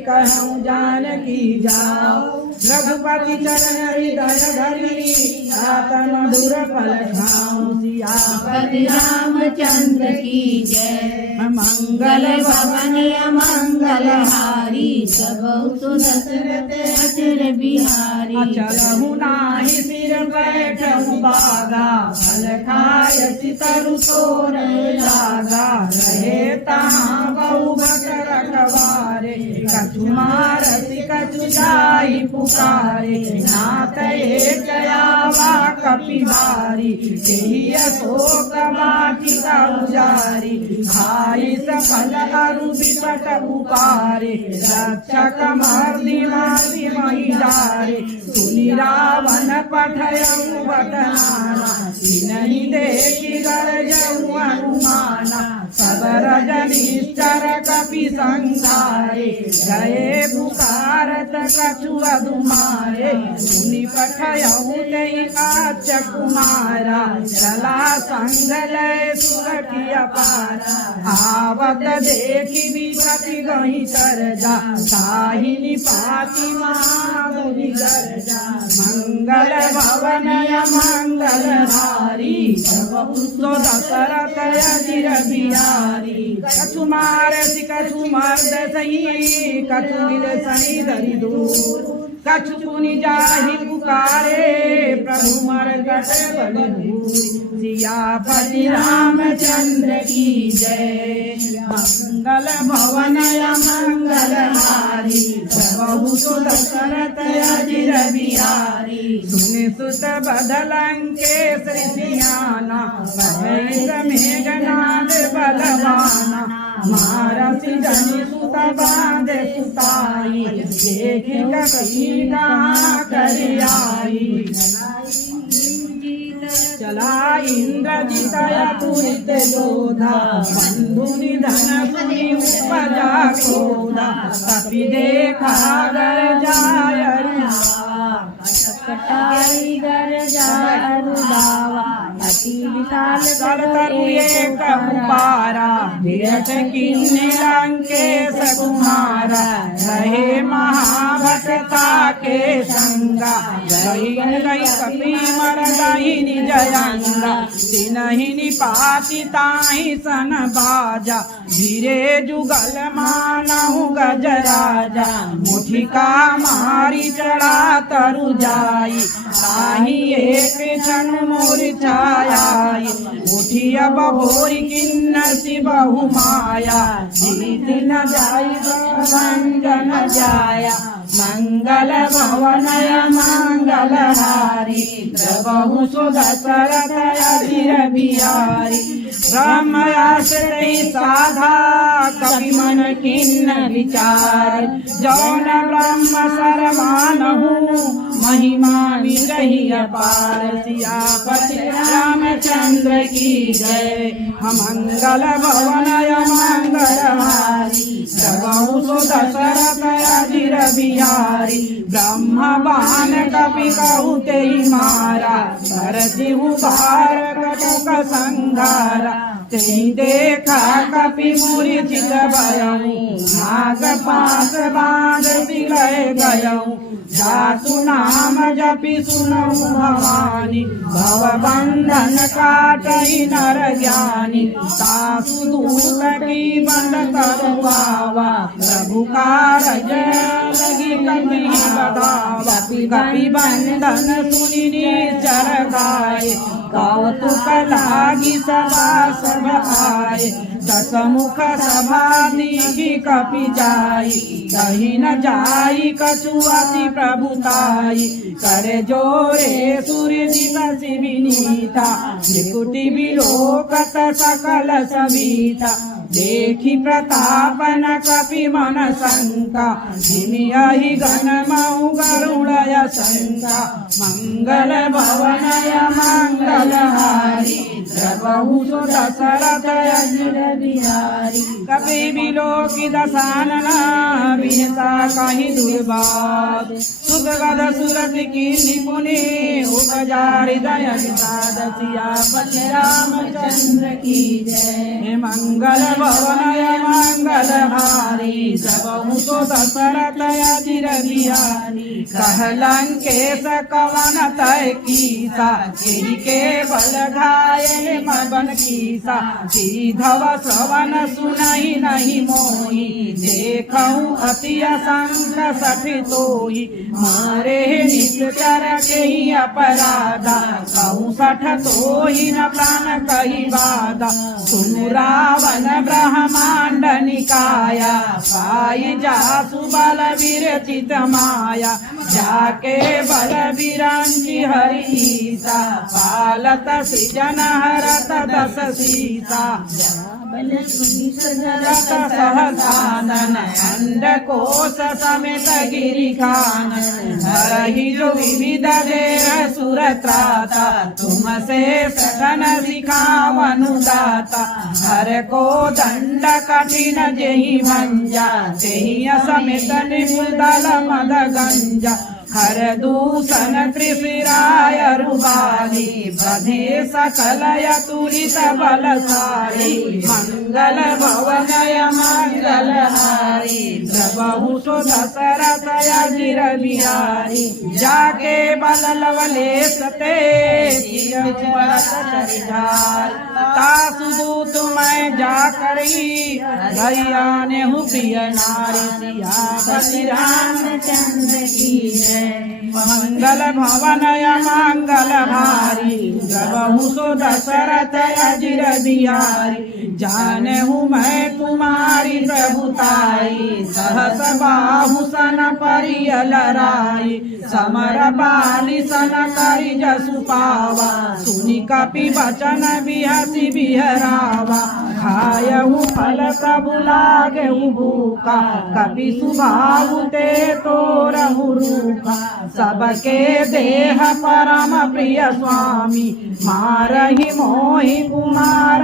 कहूँ जानकी जाओ रघुपति चरण हृदय धरि आतन मधुर फल खाऊं सियापति रामचंद्र की जय मंगल भवनय मंगलहारी द्रवहु सुदशरथ अजिर बिहारी चलहु नाही सिर बैठहु बागा फल खाय सितरु तोर लागा रहे तहाँ बहु भट रखवारे कछु मारति कछु जाई पुकारे नाथ एक आवा कपि बारी तेहि अशोक वाटिका उजारी खाई सफल अरु विपट उपारे रक्षक मर्दि मार्दि महिलारे सुनि रावण पठयऊ बटनाना तिनहि देखि गरजऊ हनुमाना सब रजनीश्वर कपि संघारे गए पुकारत कछु अधुमारे सुनि पठयऊ नहीं काच कुमारा चला संग लय सुरखि अपारा आवत देखि विपति गहि तरजा साहिनी पाति महामुनि गर्जा मंगल भवनय मंगलहारी द्रवहु सुदशरथ अजिर बिहारी कछु मारति कछु मर्द सही कछु मिल सही धरि दूर कछु पुनि जाहि पुकारे प्रभु मरगट बल भूरि सियापति रामचंद्र की जय मंगल भवनय मंगलहारी द्रवहु सुत दशरथ अजिर बिहारी सुनि सुत बदलंके श्रीसियाना भय मेघनाद बलवाना महारथी जनि सुत बांध सुताई देखी कपि कहाँ कर आई चला इंद्रजित तुरित योधा बंधु निधन सुनि उपजा क्रोधा कपि देखा गरजाय कटाई गरजाय रुदावा अति विशाल एक पारा विरट किन्ने लंकेश कुमारा रहे महाभटता के संगा गई कपि मरदहि निज अंगा तिनहि निपाति ताहि सन बाजा धीरे जुगल मानहु गजराजा मुठिका मारी चढ़ा तरु जाई ताहि एक क्षण मूर्छाई उठिया बभोरी किन्नसी बहु माया जीत न जाई भंजन जाया मंगल भवनय मंगलहारी प्रभु सुदशरथ अजिर बिहारी ब्रह्मयाश्रय साधा कपि मन किन्न विचार जौन ब्रह्म सरमानहु महिमा विरही अपार सियापति रामचंद्र की जय मंगल भवनय मंगलहारी प्रभु सुदशरथ अजिर बिहारी ब्रह्म बाण कपि कहते मारा भरतिहु भार कटुक संघारा तेहि देखा कपि मूर्छित भयउ नाग पास बांध सिलय गयउ जासु नाम जपि सुनऊ भवानी भव बंधन काटहि नर ज्ञानी तासु दूत की बंद करवावा प्रभु कारज लगी कपि बधावा कपि बंधन सुनि निश्चर गाय कौतुक लागी सभा सब आए दसमुख सभा दीखी कपि जाई कहीं न जाई कछु अति प्रभुताई करे जोरे सूर्य दिवसी विनीता त्रिकुटी विलोकत सकल सविता देखी प्रतापन कपि मन शंका धिमियहि गण मऊ गरुड़य शंका मंगल भवनय मंगलहारी प्रभु दशरथ अजिर बिहारी कपि विलोकी दशानना विनता कहि दुर्बाद सुगद सुरत की निपुणे उपजा हृदय विषाद सियापति रामचंद्र की जय मंगल भवनय मंगलहारी प्रभु दशरथ अजिर बिहारी कहलंकेश कवन तय कीसा केहि के बल घाये मगन कीसा सीधव श्रवण सुनहि नहीं मोहि देखऊ अति असंग सठि तोहि मारे निश्चर केहि अपराधा कहूँ सठ तोहि न प्राण कहि बाधा सुनु रावण ब्रह्मांड निकाया पाई जासु बल विरचित माया जाके बल विरंचि हरीसा पालत सृजन हरत दस सीता सहसानन अंडकोश समेत गिरि कानन हरहि जो विविध देह सुर त्राता तुमसे सघन सिखावनु दाता हर को दंड कठिन जेहि भंजा तेहि समेत निमुदल मद गंजा हर दूषण त्रिशिराय रुबाली बधे सकल यतुलित बलशाली मंगल भवनय मंगलहारी प्रभु दशरथ अजिर बिहारी जाके बल लवलेश ते तासु दूत मैं जा करी भैया ने हूँ प्रिय नारी सियापति रामचंद्र की जय। मंगल भवनय मंगल हारी प्रभु सो दशरथ अजिर बिहारी जानहु मैं तुम्हारी प्रभुताई सहस बाहु सन परियल राई समर बाली सन करि जसु पावा सुनि कपि वचन बिहसी बिहरावा खायहु फल प्रभु लागहु भूखा कपि सुभावु ते तोरहु रूखा सबके देह परम प्रिय स्वामी मारहि मोहि कुमार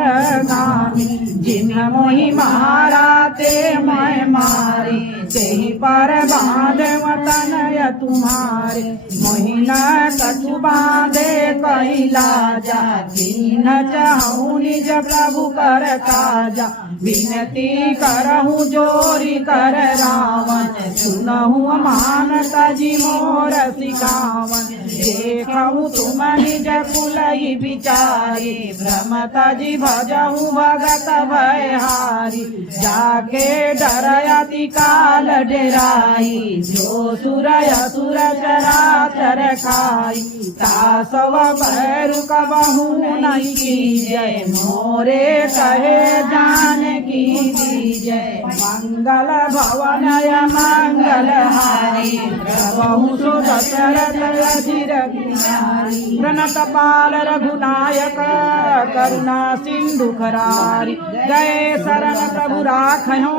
गामी जिन्ह मोहि मारा ते मैं मारी तेहि पर बांधव तनय तुम्हारे मोहि न कछु बांधे कैलाजा जिन्ह चाहूँ निज प्रभु कर काजा विनती करहूँ जोरी कर रावण सुनहु मानत जी मोर सिखावन देखहु तुम निज कुलहि विचारी भ्रमत जी भजहु भगत भयहारी जाके डरयति काल डेराई जो सुर असुर चराचर खाई तासव भैरु कबहु नहीं कीजय मोरे कहे जान की जय मंगल भवनय मंगल हारी प्रभु सो दशरथ अजिर बिहारी प्रणत पाल रघुनायक करुणा सिंधु खरारी गए शरण प्रभु राखयो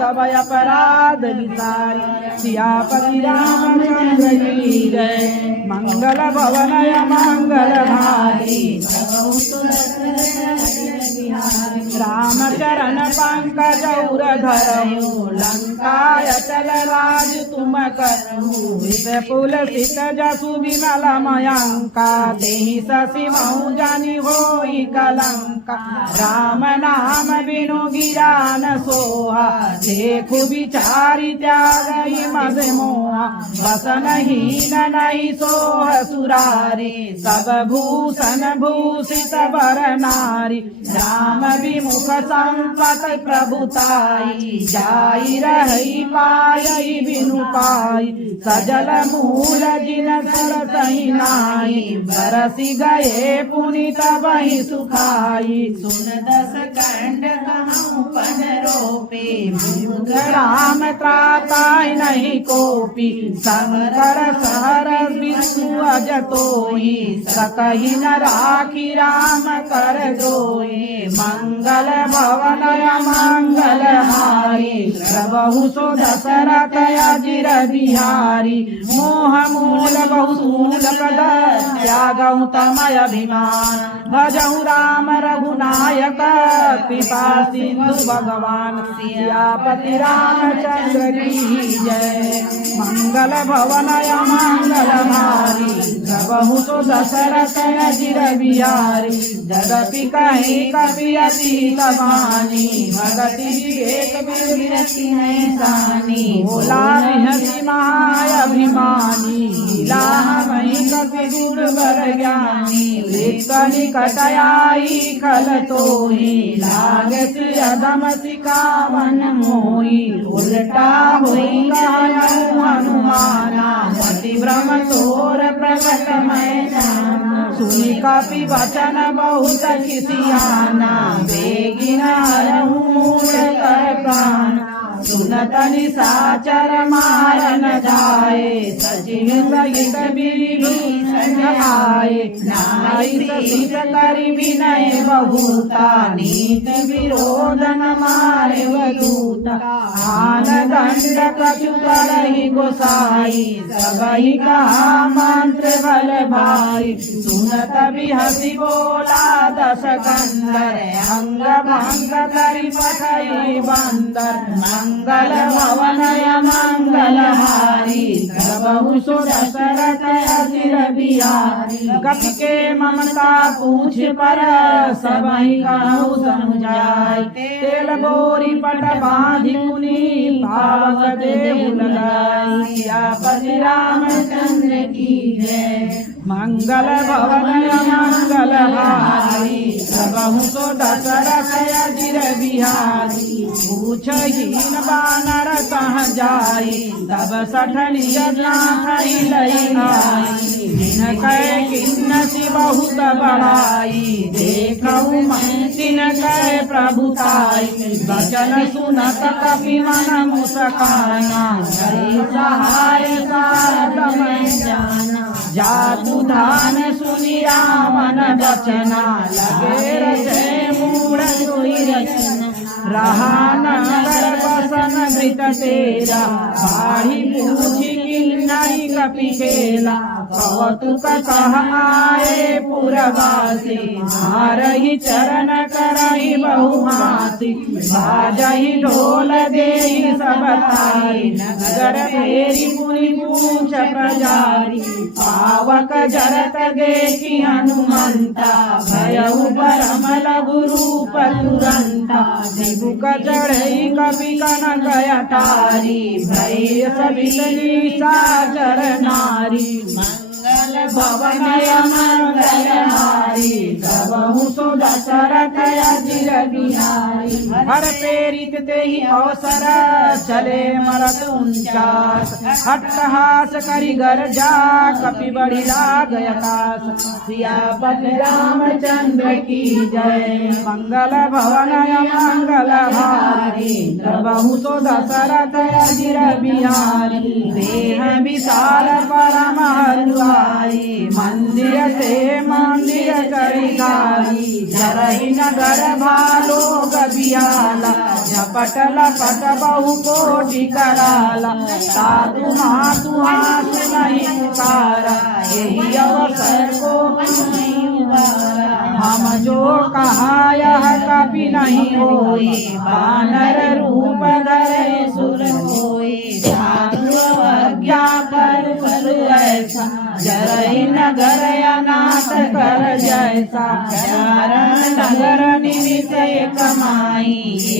तब अपराध विसारी सियापति रामचंद्र की जय मंगल भवनय मंगल हारी प्रभु सो दशरथ अजिर बिहारी राम चरण पंकज उर धरहु लंकाय चल राज तुम करहु विपुल सित जसु विमल मयंका देहि शशि महु जानि होई कलंका राम नाम बिनु गिरा न सोहा देखु विचारि त्यागहि मद मोहा बसन हीन नहीं सोह सुरारी सब भूषण भूषित वर नारी राम विमुख संपत प्रभुताई जाई रही पाई बिनु पाई सजल मूल जिन सरसहि नाई बरसी गए पुनित वही सुखाई सुन दस कंड कहूँ पन रोपे राम त्राताई नहीं कोपी शंकर सहर विष्णु अज तोई सकहि न राखी राम कर जोई मंगल भवनय मंगल हारी प्रभु सो दशरथ अजिर बिहारी मोह मूल बहुसूल प्रद त्यागहु तमय अभिमान भजहु राम रघुनायक कृपा सिंधु भगवान सियापति रामचंद्र की जय मंगल भवनय मंगल हारी प्रभु सो दशरथ अजिर बिहारी जगति कहि कपि अतीत वाणी भगति एक बिरति नहीं सानी भोला हसी माय अभिमानी लीला मई कपि गुरुवर ज्ञानी रिक्तनि कटयाई खल तोही लागति अदम सिकावन मोही उल्टा होई कायु हनुमाना मति भ्रम तोर प्रकट मैं जाना सुनि कपि वचन बहुत किसियाना बेगिन हरहु मूल कर प्राण सुनत निशाचर मारन जाए सचिव सहित विभीषण आए नाई सहित करि विनय बहुता नीति विरोध न मारे दूता आन दंड कछु करहि गोसाई सबहि कहा मंत्र बल भाई सुनत बिहसी बोला दस कंदर अंग भंग करि पठई बंदर मंगल भवनय मंगल हारी प्रभु सो दशरथ अजिर बिहारी कपि के ममता पूछ पर सबहि कहु समुझाई तेल बोरी पट बांधि मुनि पावक देहु लगाई सियापति रामचंद्र की जय मंगल भवनय मंगल हारी प्रभु सो दशरथ अजिर बिहारी पूछ हीन बानर कह जाई तब सठलिय जगन्नाथ लई आई दिन कै किन्नति बहुत बढ़ाई देखऊ मैं दिन कै प्रभुताई वचन सुनत कपि मन मुस्काना हरि सहाय सारद मैं जाना जादू धान सुनी रावण बचना लगे रचे मूढ़ सोई रचना रहा नगर बसन मृत तेरा बाही पूछी किन्नरी कपि खेला कौतुक कह आए पुरवासी मारही चरण करही बहुमासी बाजही ढोल देही सब तारी नगर फेरी मुनि पूछ प्रजारी पावक जरत देखी हनुमंता भयउ परम लघु रूप तुरंता दिबुक चढ़ई कपि कनक अटारी भय सबितनी साचर नारी मंगल भवनय मंगलहारी प्रभु सो दशरथ अजिर बिहारी हर प्रेरित तेहि अवसर चले मरत 49 हट्टहास करि गर्जा कपि बढ़ि लाग आकाश सियापति रामचंद्र की जय मंगल भवनय मंगलहारी प्रभु सो दशरथ अजिर बिहारी देह विशाल परम हरुआई मंदिर से मंदिर चढ़ी जरही नगर भालो गबियाला झपट लपट बहु कोटि कराला साधु मातु हाथ नहीं पुकारा यही अवसर को नहीं उबारा हम जो कहा यह कभी नहीं होई वानर रूप धरे सुर होई साधु अवज्ञा पर ऐसा जरही नगर अनाथ कर जैसा चारण नगर निमित कमाई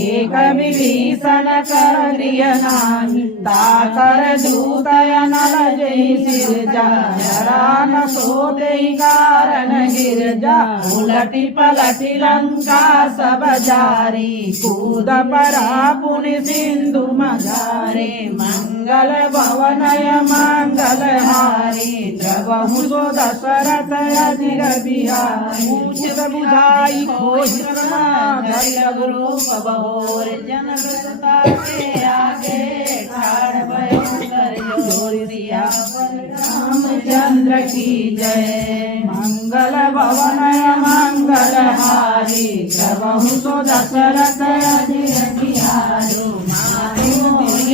एक विभीषण कर दिय नाही ताकर दूत नल जय सिर जा जरा न सोते कारण गिर जा उलटी पलटी लंका सब जारी कूद परा पुण्य सिंधु मझारे मंगल भवनय मंगलहारी प्रभु सो दशरथ अजिर बिहारी उचित बुझाई खोहि धैर्य रूप बहोर जन व्रतता के आगे ठाड़ भयो कर सिया रामचंद्र की जय मंगल भवनय मंगलहारी प्रभु सो दशरथ अजिर बिहारी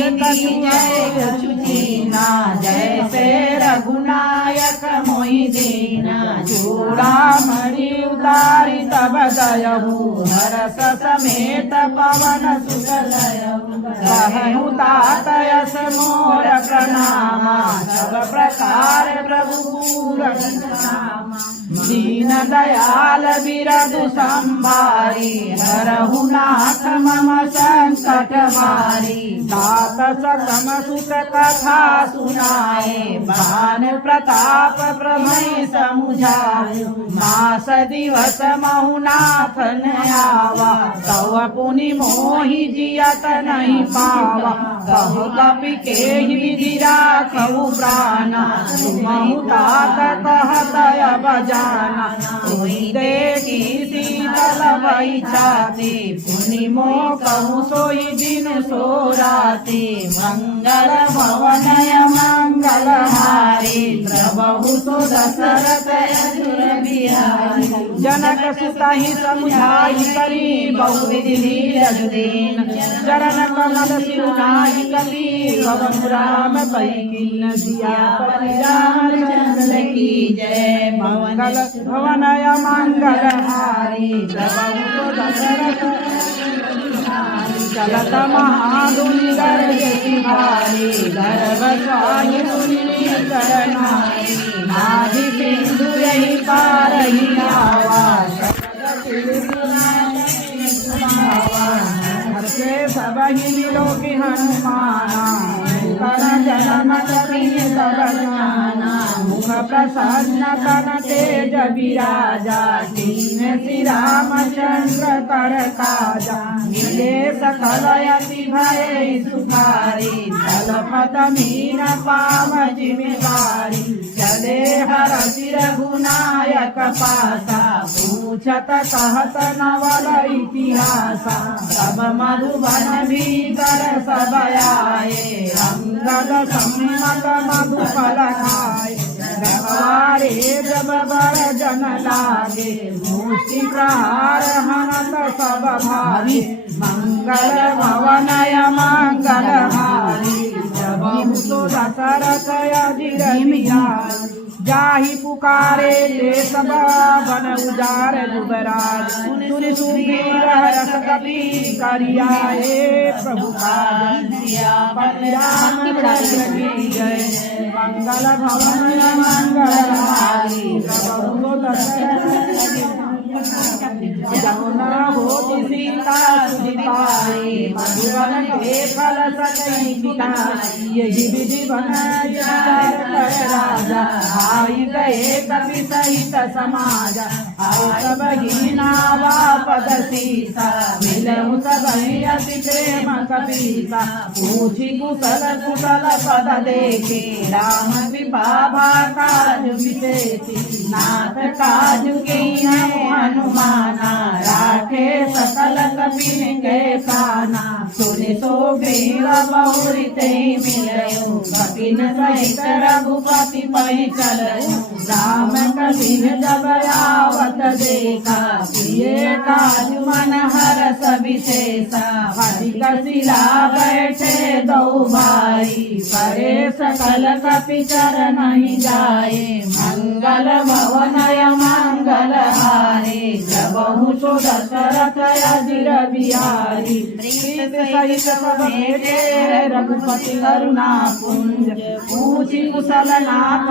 जय चुचीना जैसे रघुनायक मोहि दीना चूड़ामणि उतारी तब दयहु हरस समेत पवन सुत कहु तात यस मोर प्रणामा सब प्रकार प्रभु पूर्ण दीन दयाल बिरदु संभारी हरहु नाथ मम संकट मारी तात सकम सुत कथा सुनाए भान प्रताप प्रभै समुझाए मास दिवस महुनाथ आवा तव पुनि मोहि जियत नहीं पावा कहु कपि केहि विधि राखहु प्राणा तुमहु तात कहत अब जाना कोई देखी शीतल भई छाती पुनि मोह कहु सोई दिन सो राती मंगल भवनय मंगलहारी प्रभु सो दशरथ अजिर बिहारी जनक सुत ही समुझाई करी बहुविधि धीरज दीन चरण कमल सिरुनाई कली पवन राम पै किन्न सियापति रामचंद्र की जय मंगल भवनय मंगलहारी प्रभु सो दशरथ चलत महाधुनि गर्ज सिंहारी गर्भ स्वाहि सुनि करनारी नाभि सिंधु यही पार ही आवा हर से सब ही मिलो कि हनुमाना कर जन्म कपि सब जाना मुख प्रसन्न तन तेज विराजा कीन श्री रामचंद्र कर काजा मिले सकल यति भय सुखारी जलपत मीन पाव जिमिवारी चले हर रघुनायक पासा पूछत कहत नवल इतिहासा सब मधुबन भीतर सब आए अंगद सम्मत मधुफल खाए गवारे जब बर जन लागे मूर्ति प्रहार हनत सब भारी मंगल भवनय मंगल हारी जब दशरथ अजिर बिहारी जाहि पुकारे ले सब बन उजार दुबराज सुन सुधीर रस कपि करियाए प्रभु पति रामचंद्र की जय मंगल भवन मंगल हारी प्रभु दशरथ जमुना होती सीता सुधिपाई मधुबन के फल सकई पिताई यही विधि बनाई राजा आई गए कपि सहित समाज आई सब हीना वापद सीता मिलऊ सब अति प्रेम कपीसा पूछी कुशल कुशल पद देखे राम कृपा काज विशेषी नाथ काज के हनुमाना राखे सकल कपिन के पाना सुनि सो ग्रीव बहुरी ते मिलयो कपिन सहित रघुपति पहि चलयो राम कपिन जब आवत देखा किए काज मन हरस विशेषा अधिक शिला बैठे दो भाई करे सकल कपि चरण नहीं जाए मंगल भवनय मंगल हारे जबहु सो दशरथ अजिर बिहारी प्रीत सहित सब भेटे रघुपति करुणा पुंज पूछी कुशल नाथ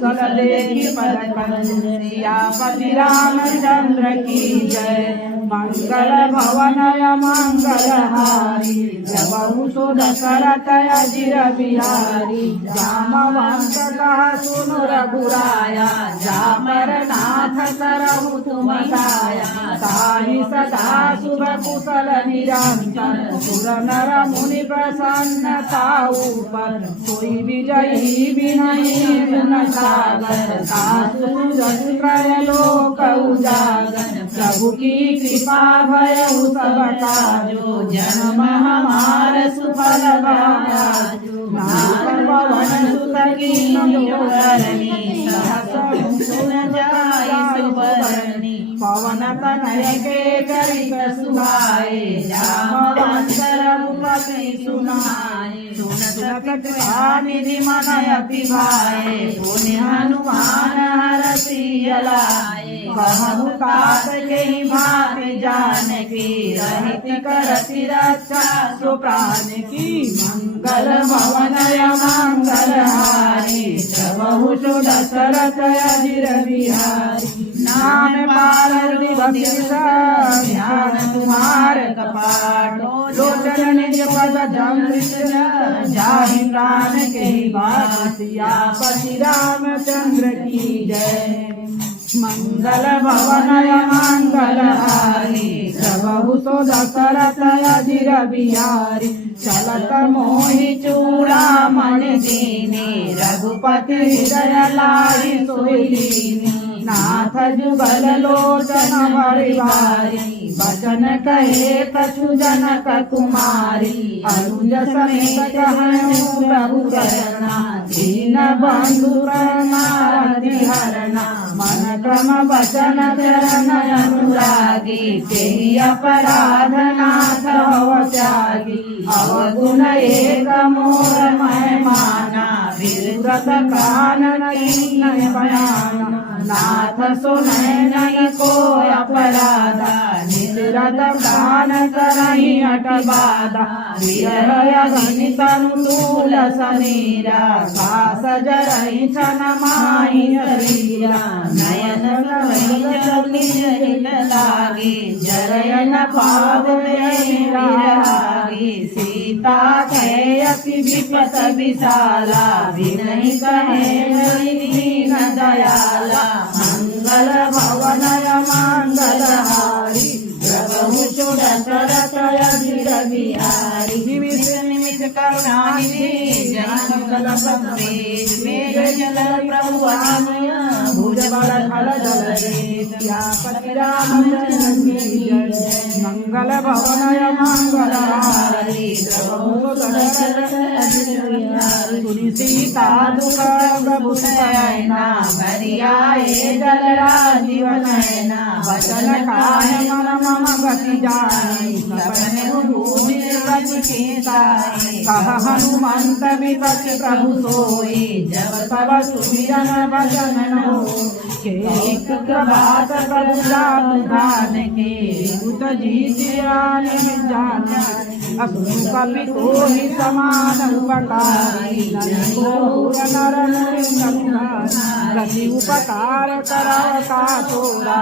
कुशल देखी पद सियापति रामचंद्र की जय मंगल भवनय मंगल हारी जबहु सो दशरथ अजिर बिहारी जामवंत कहा सुनु रघुराया जामर नाथ करहु तुम दाया ताहि सदा शुभ कुशल निरंतर सुर नर मुनि प्रसन्नता ऊपर कोई विजयी विनयी गुण सागर सासु त्रय लोक उजागर प्रभु की कृपा भयउ सब काजो जन्म हमार सुफल बाजो नाथ पवन सुत कीन्हि करनी सहस सुन जाय सुबरनी पवन तनय के करिक सुहाए जामवंत रघुपति सुनाए सुनत निधि मन अति भाए पुण्य हनुमान हरषि लाए कहु तात के भाति जानकी रहित करति रक्षा सो प्राण की मंगल भवनय मंगल हारी प्रभु सो दशरथ अजिर बिहारी नाम पार्वती भक्ति ध्यान तुम्हार कपाट लोचन निज पद जमृत जाहि प्राण के बाट सियापति रामचंद्र की जय मंगल भवनय मंगल हारी प्रभु सो दशरथ अजिर बिहारी चलत मोहि चूड़ामणि दीने रघुपति हृदय लाहि सोई नाथ जुगल लोचन परिवारी वचन कहे कछु जनक कुमारी अनुज समेत कहूँ प्रभु करना दीन बंधु प्रणाति हरना मन क्रम वचन चरण अनुरागी तेहि अपराध नाथ भव त्यागी अवगुण एक मोर मैं माना विरत कानन कीन बयाना नाथ सुनय नहीं कोय अपराधा निरत प्राण करहि अटि बाधा विरह गणित तूल समीरा श्वास जरहि छन माहि शरीरा नयन हित लागे जरयन पावने विरागी सीता कहेयति विपत विशाला विनहि कहे दीन दयाला मंगल भवनय मंगलहारी प्रभु दशरथ अजिर बिहारी निमिष करुणानिधि जन मेघ जल प्रभु आनय भुज बल फल जल सियापति रामचंद्र की जय मंगल भवनय मंगलहारी प्रभु दशरथ अजिर बिहारी सुनि सीता दुख प्रभु सैना भरियाए जल राजीव नयना वचन काय मन मम गति जानी सपन भूमि गति के ताई कह हनुमंत विपति प्रभु सोई जब तब सुमिरन वचन हो के एक बात प्रभु जान के उत जीत आने जान असुर कपि कोहि समान उपकारी नर रति उपकार करव का तोरा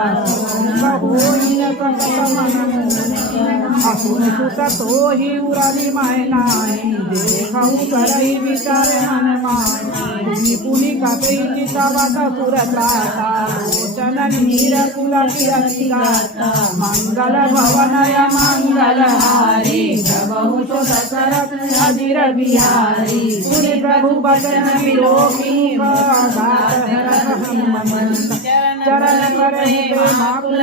असुर सुत तोहि उरली मैनाई देखहु करहि विचार मन मानी पुनि कपि चितवत सुरताता लोचन नीर कुलति अतिगाता मंगल भवनय मंगलहारी प्रभु दशरथ अजिर बिहारी सुनि प्रभु बचन विलोकी चरण करहि माकुल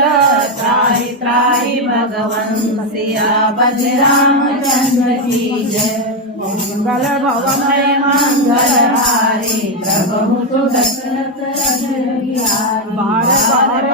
त्राहि त्राहि भगवन् सियापति रामचंद्र की जय मंगल भवनय मंगलहारी प्रभु दशरथ अजिर बिहारी बार बार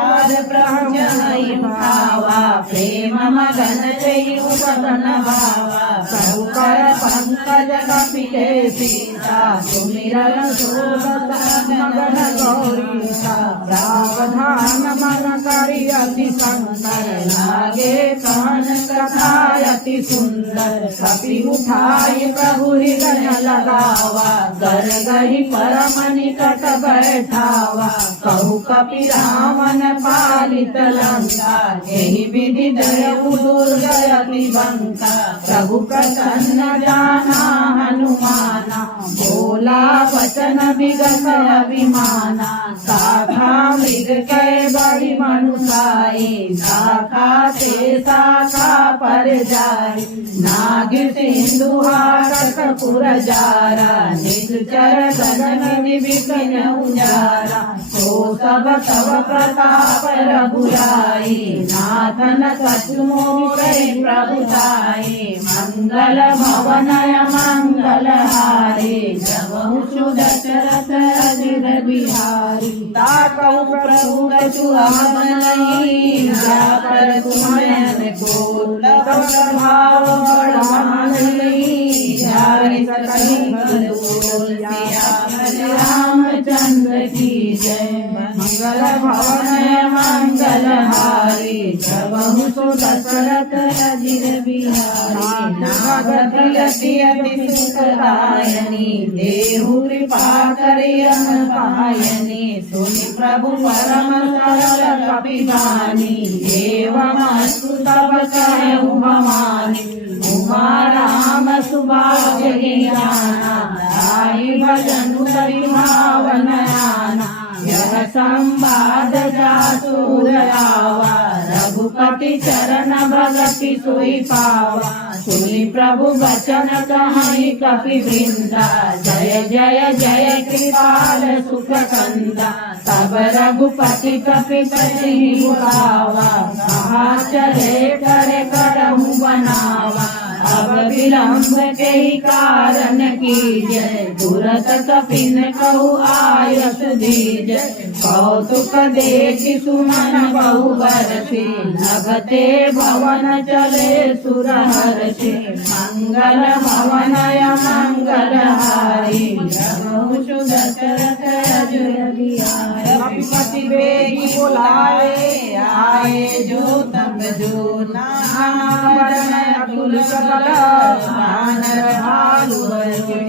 प्रभु भावा प्रेम मगन जय उपतन भावा प्रभु कर पंकज कपिले सीता सुमिरन शोभत मगन गौरीता प्रावधान मन करि अति शंकर लागे कहन कथा अति सुंदर कपि उठाई प्रभु हृदय लगावा कर गहि परम निकट बैठावा कहु कपि रावण पालित लंका एहि विधि दयउ दुर्गति बंका प्रभु प्रसन्न जाना हनुमाना बोला वचन विगत अभिमाना शाखा मृग के बड़ी मनुसाई शाखा से शाखा पर जाय नाग सिंधु हाटक पुर जारा निश्चर गगन विपिन उजारा तो सब तव प्रताप रघुराई नाथन कछु मोहि प्रभुताई मंगल भवनय मंगलहारी प्रभु दशरथ अजिर बिहारी ताकहु प्रभु कछु आवनहि जाकर तुम्हें को तव भाव बढ़ानहि जारि सकहि रामचंद्र की जय मंगल भवनय मंगलहारी प्रभु दशरथ अजिर बिहारी नागति अति सुखदायनी देहु कृपा करि पायनी सुनि प्रभु परम सरल कपि बानी एवमस्तु तब कहु भवानी उमा राम सुभाग्य ज्ञाना आई भजनु करि भावन आना यह संवाद जासुर आवा रघुपति चरण भगति सोई पावा सुनि प्रभु वचन कहि कपि वृंदा जय जय जय कृपाल सुख कंदा तब रघुपति कपि कहि बुलावा कहा चले करे करहु बनावा अब विलंब के कारण कीजय तुरत कपिन कहु आयस दीजय कौतुक देखि सुमन बहु बरसे नभते भवन चले सुर हर्षे मंगल भवनय मंगलहारी प्रभु दशरथ अजिर बिहारी कपि बेगी बुलाए आए जो तब जो नाना बरन अतुल सकल वानर भालु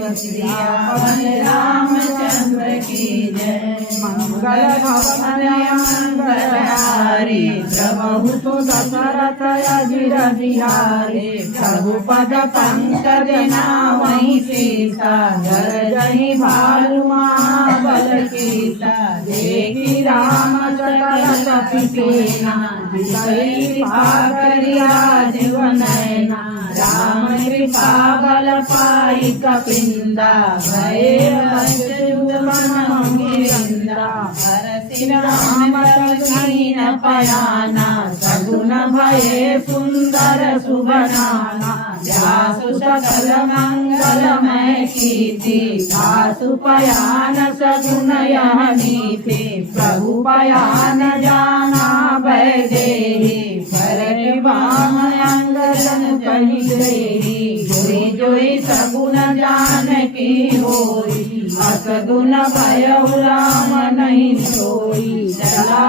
पवन रामचंद्र की जय। मंगल भवन मंगलहारी प्रभु तो दशरथ अजिर बिहारी प्रभुपद पंकज नामहि सीता गरजहि भालु महाबल कीसा देखी राम सकल कपि सेना विषयी कृपा करि राजीव नयना राम कृपा बल पाई कपिंदा भये अच्युत मन गिरिंदा हरसि राम दीन पयाना सगुन भये सुंदर सुबनाना जासु सकल मंगलमय कीर्ति दासु पयान सगुन यह नीति प्रभु पयान जाना वैदेही भरत बाम अंगजन कहि देही जोई जोई सगुन जानकी होई असगुन भयउ राम नहीं सोई चला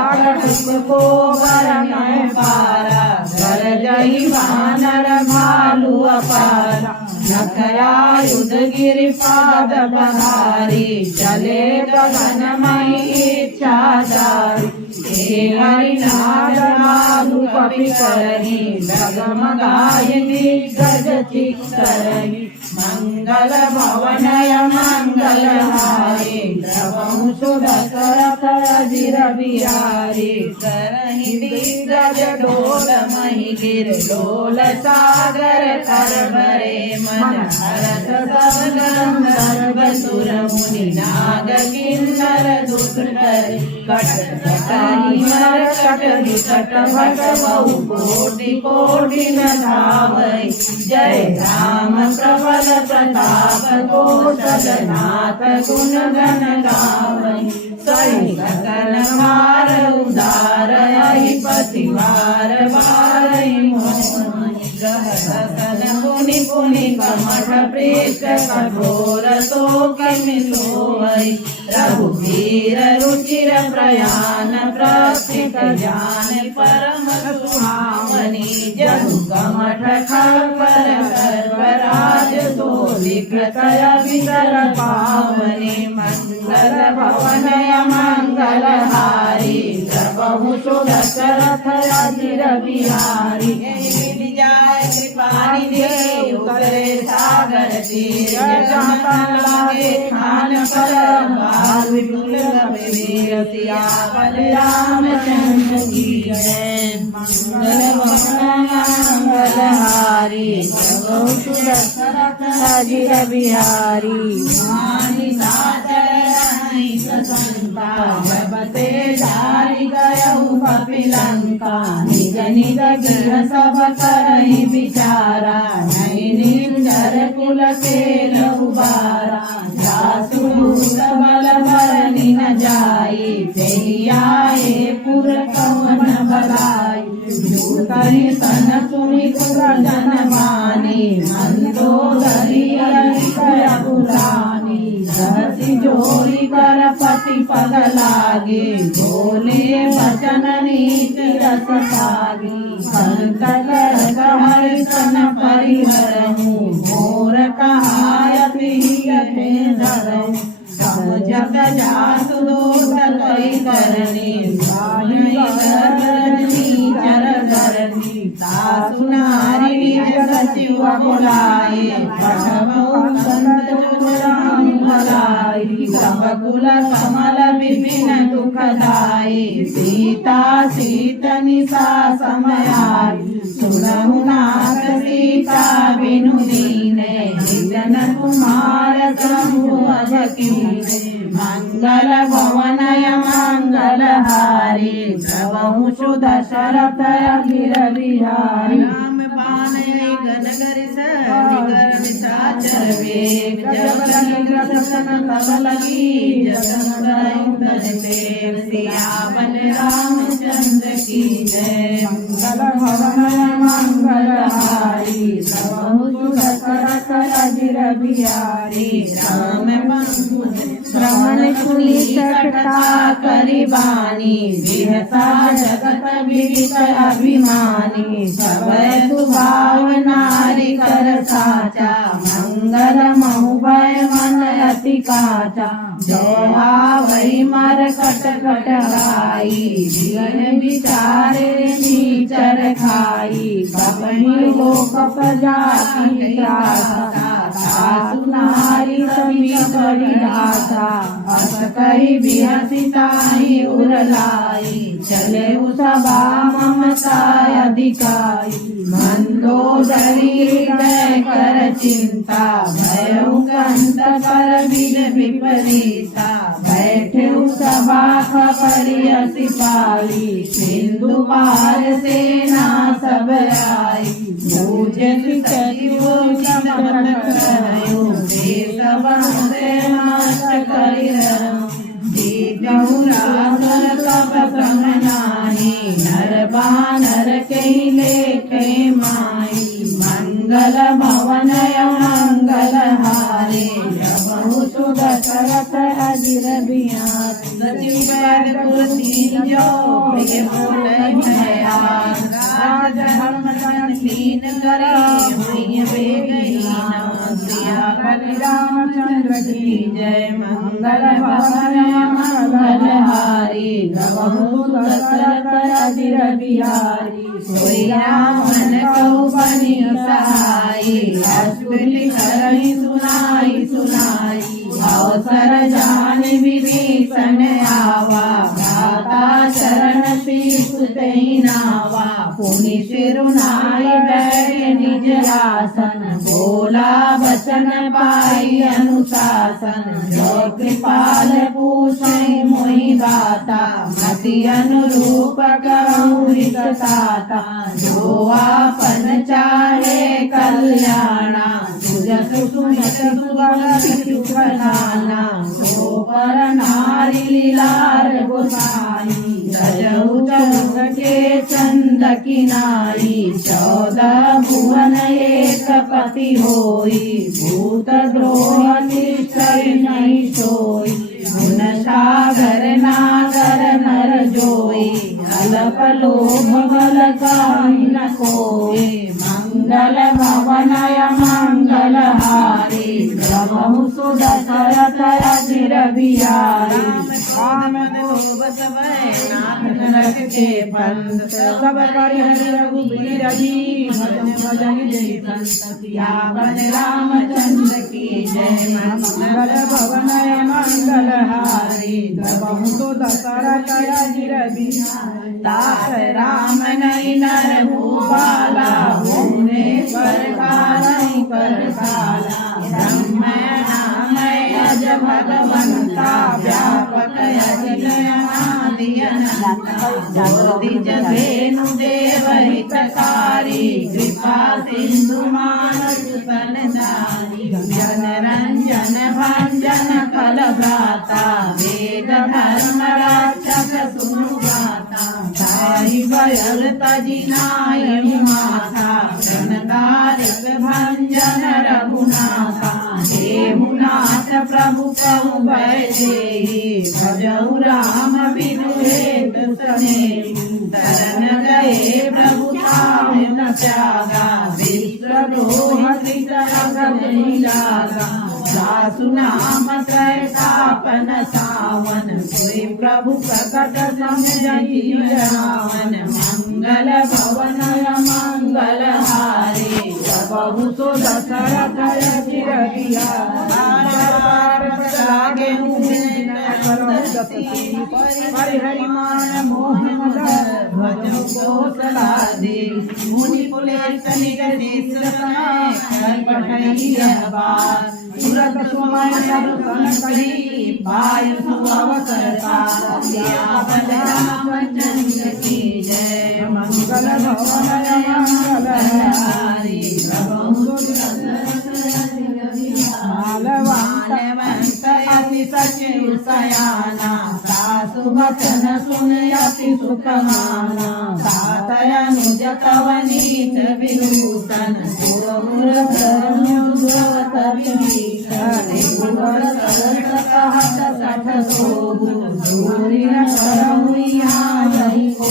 को बरन पारा गरजहि वानर भालु अपारा नखया युध गिरिपाद बहारी चले गगनमयी इच्छाधारी हे हरिनाद भालु कपि करहि डगमगाय दिग्गज चित्तरहि मंगल भवनय मंगलहारी प्रभु सुदशरथ अजिर बिहारी करहि दिग्गज डोल महि गिर डोल सागर कर भरे मन हरत सब गंधर्व सुर मुनि नाग किन्नर दुष्कर कट कटाई मर कट विकट भट बहु कोटि कोटि न धावै जय राम प्रबल प्रताप कौशलनाथ गुण गण गावै सहि सकल भार उदार पति भार भारै मोहि ग्रह रतन पुनि पुनि कमठ प्रेत कठोर शोक मिलोई रघुवीर रुचिर प्रयाण प्रस्थित ज्ञान परम सुहावनी जनु कमठ खपर सर्वराज तो विकृतय वितर पावनी मंगल भवनय मंगलहारी प्रभु सुदशरथ अजिर बिहारी जाय कृपानि दे उतरे सागर तीर जहाँ लागे खान पर बाल विपुल वीर सियापन रामचंद्र की जय। मंगल भवन मंगलहारी प्रभु सुदशरथ अजिर बिहारी मानि साचर नहीं संता जबते जारी गयउ कपि लंका निज निज गृह सब करहि विचारा नहीं निंदर कुल के लहुबारा जासु भूत बल भरनि न जाई तेहि आए पुर कवन भलाई दूतहि सन सुनि सुर जन मानी मंदोदरी अलिकय पुरानी सहसि जोरी कर पति पद लागे बोले वचन नीति रस सागी संत कर हरि सन परिहरहु मोर कहायति यथे धरहु समझत जासु दोष कई करनी चर धरनी सासु नारी निज सचिव बुलाए पठबहु संत जुराम भलाई सब कुल कमल विपिन दुखदाई सीता सीतनिसा समयाई सुनहु नाथ सीता बिनु दीने निधन कुमार शंभु अधकीने मंगल भवनय मंगलहारी प्रभु सुदशरथ अजिर बिहारी राम पालय गन करि निकर निशाचर वेग जब लगी ग्रसन तब लगी जतन करऊं तज प्रेम सियावन रामचंद्र की जय। मंगल भवन मंगल हारी प्रभु दशरथ अजिर बिहारी राम श्रवण सुनि सकता करि बानी बिहसा जगत विदित अभिमानी सबय सुभाव नारी कर साचा मंगल महुबय मन अति काचा जय आवै मर कट कट गाई जीवन विचारे नीचर खाई कपहि लोक प्रजाति त्रासा सासु नारी सभी बड़ी आशा हस कही बिहसी ताहि उरलाई चले सभा ममता अधिकारी मंदोदरी हृदय कर चिंता भयउ कंत पर बिन विपरीता बैठे सभा खपरी सिपाही सिंधु पार सेना सब आई भूजन सचिव चमन करयो देश से नष्ट करि जीतहुरासुर कप प्रमनाहि नर बानर कहि लेखे माई मंगल भवनय मंगल हारे जबहु सुदशरथ अजिर बिहारी सचिव वैद कुल तीन जो प्रिय बोलै भयान राज धर्म सन लीन करे हुई बेगहीन सियापति रामचंद्र की जय। मंगल भवन मंगल हारी प्रभु दशरथ अजिर बिहारी सोई रामन कहु बनि सहाई अस्तुति करहि सुनाई सुनाई अवसर जान विभीषण आवा भ्राता चरण शीश तेहि नावा पुनि सिरुनाई बैठ निज आसन बोला वचन पाई अनुशासन जो कृपाल पूछै मोहि दाता मति अनुरूप कहूँ हित ताता जो आपन चाहे कल्याणा सुजसु सुमत सुभगत सुखदाना सो पर नारी लीलार गोसाई सजहु चौक के चंद किनाई 14 भुवन एक पति होई भूत द्रोह निश्चय नहीं सोई गुण सागर नागर नर जोई अल्प लोभ बल काहि न कोई मंगल भवनय मंगल हारी प्रभु सुदशरथ अजिर बिहारी के पंथ सब करि हरि रघुबीर जी भजन भजन जय संत सियावन रामचंद्र की जय। मंगल भवनय मंगल हारी प्रभु सुदशरथ अजिर बिहारी दास राम नहीं नर भूपाला भुवनेश्वर कालहि कर काला ब्रह्मणामय अज भगवंता व्यापक अखिल अनादि अनंता ज्योति जगेनु देव हितकारी कृपा सिंधु मानस तनदारी जन रंजन भंजन कल भ्राता वेद धर्म रक्षक सुनु गाता ताहि बयल तजि नाहि माता जनतारिक भंजन रघुनाथा देहुनाथ प्रभु कहु भय देहि भजहु राम बिनु हेतु सनेहु शरण गए प्रभु ताहि न त्यागा विश्वद्रोह त्रिजगत लागा सासु नाम त्रय तापन सावन कोई प्रभु प्रकट समझहि रावण मंगल भवनय मंगल हारे प्रभु सुदशरथ अजिर बिहारी दसती परिहरिमान मोह मद ध्वज कोसलादि मुनि पुलेत निगदेश तुरत सुमन दर्शन करी वायु सुअवसरता रामचंद्र की जय मंगल भवन मंगल हारी मालवंत अति सचिव सयाना सासु वचन सुन अति सुख माना सातय अनुज तव नीत विभूषण गुरुर ब्रह्मोद्भवत विभीषण गुरुवर सहस्रहत सठ सोबु सूर्य करहुइया जहि को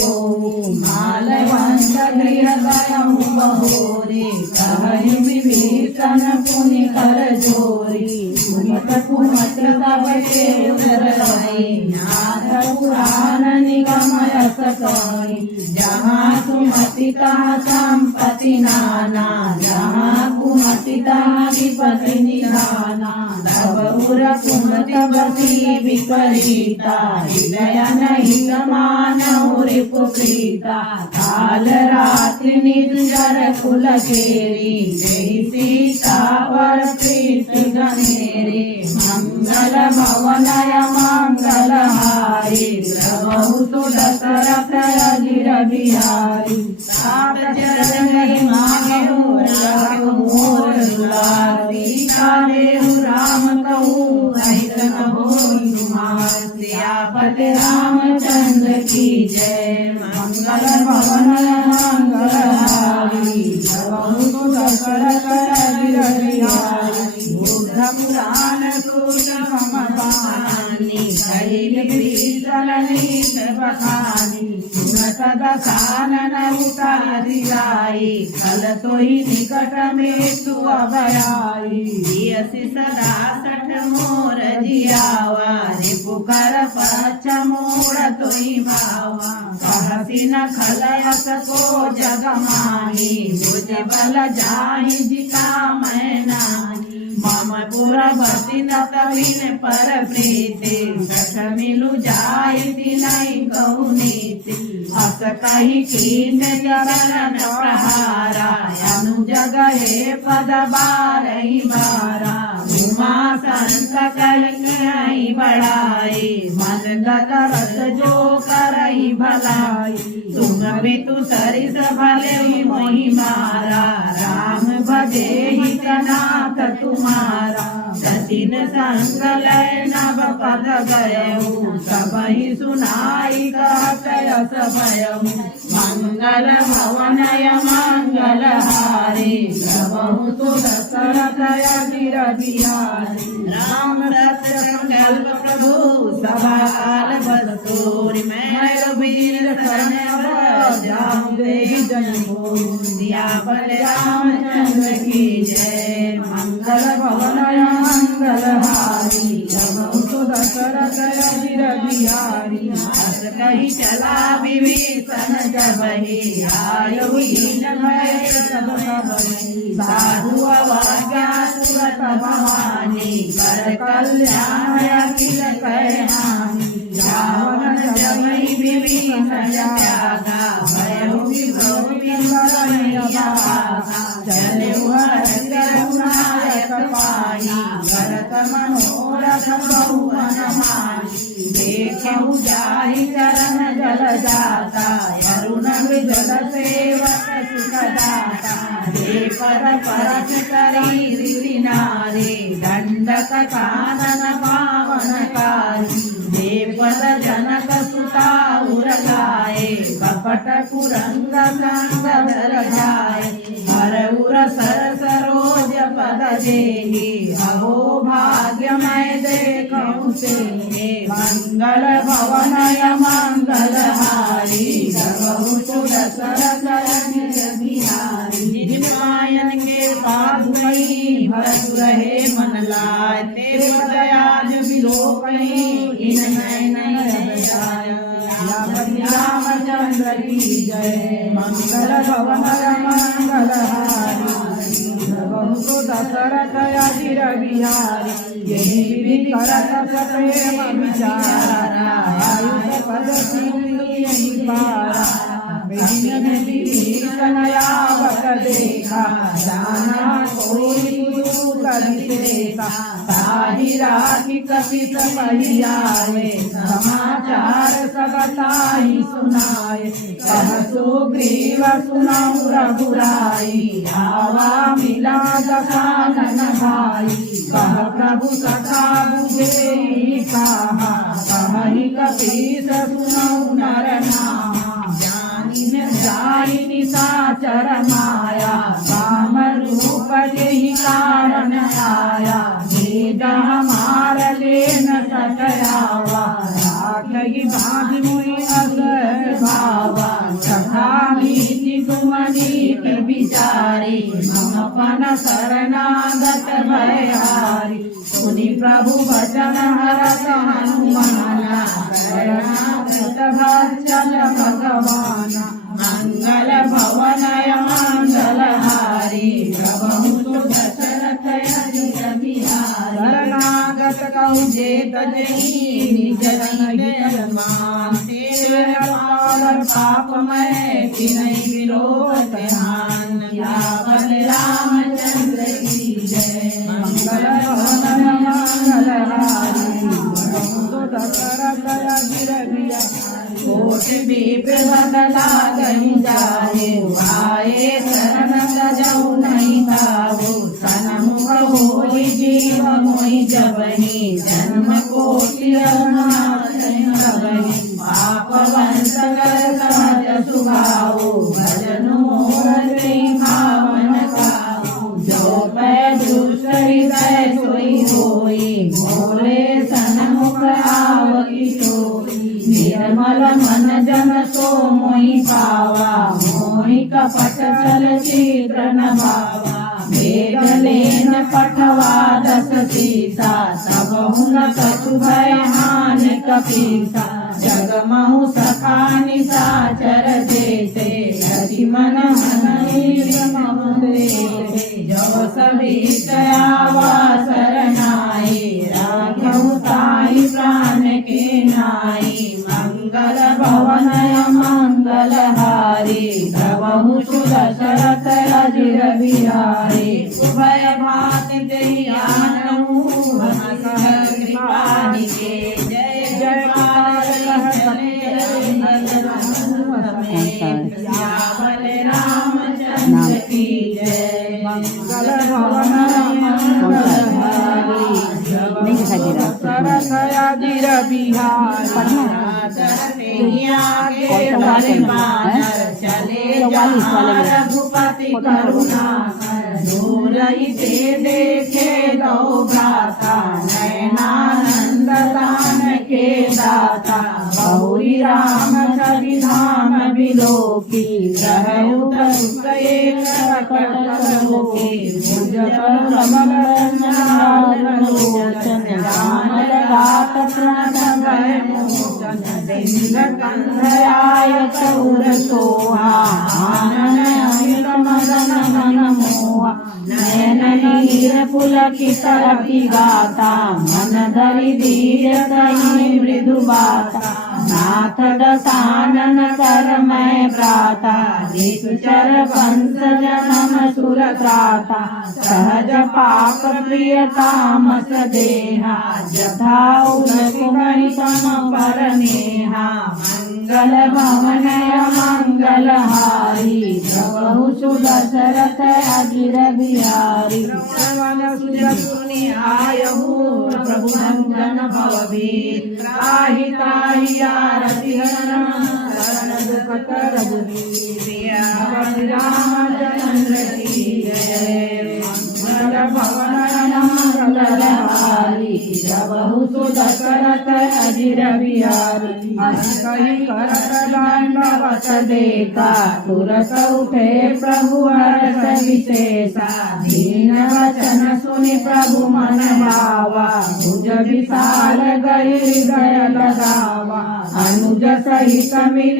मालवंत गृह गयहु बहोरी कहहि विभीषण पुनि कर जोरी कुमत कुमत सब के उदर रही नाथ पुराण निगम यस कहि जहाँ सुमति तहाँ संपत्ति नाना जहाँ कुमति तहाँ विपत्ति निधाना तब उर कुमति बसी विपरीता हृदय नहीं मानहु रिपुप्रीता काल रात्रि निर्जर कुल केरी जय सीता पर प्रीत गनेरी मंगल भवनय मंगल हारी प्रभु सुदशरथ अजिर बिहारी सात चरण मांगेहु रघु मोर दुलार सीता देहु राम कहूँ ऐसन होई तुम्हार सियापति रामचंद्र की जय मंगल भवन मंगल हारी प्रभु सुदशरथ अजिर बिहारी बुद्ध पुराण सूत्रमदानी शैल विभीषण नीत बखानी सुनत दसानन उतारि आई कल तोहि निकट में तू अभयाई यसी सदा सठ मोर जियावा रिपुकर पछ मोर तोहि भावा कहसी न खलयस को जग माही बुझ बल जाहि जिता मैं नाही मम पुरवती नतविन पर प्रीति सठ मिलु जाहि तिनहि कहु नीति हस कहि कीन चरण प्रहारा अनुजग हे पद बारहि बारा उमा संत कहि बढ़ाई मन गत रस जो करहि भलाई तुम बितु सरिस भले मोहि मारा राम भजे ही नाथ तुम्हारा सचिन संग लय नव पद गयहु सबहि सुनाई कहत यस भयहु मंगल भवनय मंगल हारी प्रभु सुदशरथ अजिर बिहारी राम सत्य संकल्प प्रभु सभा काल बस्तूरि मैं रघुवीर शरण जाहु देहि जन सियापति रामचंद्र की जय मंगल भवनय मंगल हारी प्रभु सुदशरथ अजिर बिहारी हस कहि चला विभीषण जबहि आयु हीन भय सब सबहि साधु अवज्ञा सुरत भवानी कर कल्याण अखिल कल्याणी रावण जबहि विभीषण त्यागा भयउ विभ्रमिया चलेउ हरि रघुनायक पाई भरत मनोरथ बहु अनुमानी देखहु जाहि चरण जल जाता अरुण जल सेवक सुखदाता पद परस करी ऋषि नारी दंडक कानन पावनकारी देवद जनक सुता उर गाए कपट कुरंग संग धर जाए हर उर सर सरोज पद देहि अहो भाग्य मैं देखऊँ से मंगल भवनय मंगल हारी प्रभु सुदशरथ अजिर बिहारी जिनमायन के पास नहीं भरत रहे मन लाय ते दयाज विलोकहि इन नयन रामचंद्र की जय मंगल भवनय मंगल हारी प्रभु सुदशरथ अजिर बिहारी यही विधि करत प्रेम विचारा पद सिंह पारा कनयावत देखा जाना कोई गुरु कविता सारी राखी कपित परियाए समाचार सबताई सुनाए कह सुग्रीव सुनाऊ रघुराई आवा मिला दशानन भाई कह प्रभु सखा बुझे कहा कहि कपीस सुनाऊ नर नामा जानी साचर माया काम रूप ही कारण आया भेद हमार ले न सकयावा राखी बांध मुई असर भावा सखा नीति तुम नीति विचारी मम पन शरणागत भयहारी सुनि प्रभु वचन हरत हनुमाना चल भगवान मंगल भवनय मंगलहारी प्रभु दशरथ शरणागत कहु जेत जही निज मान तेरे पावन पापमय तिनहि विरोध ध्यान यावन रामचंद्र की जय मंगल भवनय मंगलहारी प्रभु दशरथ गिरगिया कोटि विप्रवदला गई जाए आए शरण गजऊ नहीं ताऊ सनमुख होई जीव मोहि जबहि जन्म कोटि अनाथहि पाप वंश कर सहज सुभाऊ भजन मोर भावन काऊ जो पै दुष्ट हृदय सोई होई भोले सनमुख आवकी सोई निर्मल मन जन सो मोहि पावा मोहि कपट चल चित्र न भावा वेद लेन पठवा दस सीसा सब हुन कछु भय हानि कपीसा जग महु सखा निशाचर जैसे हरि मन जब सभी दयावा शरणाई राघव ताई प्राण के नाई मंगल भवनय मंगलहारी प्रभु दशरथ अजिर बिहारी उभय भात दयानु कृपानि के जय जय रामचंद्र की जय मंगल भवनय मंगलहारी अजिर बिहारी रघुपति करुणा दूरहि देखे दो भ्राता नयनानंद दान के दाता गौरी राम छवि धाम बिलोकी रहु एक भुज कमल लोचन राम लगात प्रण भय मोचन कंधयाय चौर सोहा आनन अमित मदन मन मोहा नयन नीर पुलकित अति गाता मन धरि धीर कहि मृदु बाता नाथ दसानन कर मैं प्राता निश्चर पंच जनम सुर त्राता सहज पाप प्रिय तामस देहा जथा उलकुमहि तम पर नेहा मंगल भवनय मंगलहारी प्रभु सुदशरथ अजिर बिहारी प्रभु नंदन भवभीर त्राहि त्राहि आरति शरण दुखत रघुवीर रामचंद्र की जय मंगल भवनय मंगलहारी प्रभु सुदशरथ अजिर बिहारी कहि करत दंडवत देखा तुरत उठे प्रभु हर्ष विशेषा दीन वचन सुनि प्रभु मन भावा भुज विशाल गई गय लगावा अनुज सहित मिल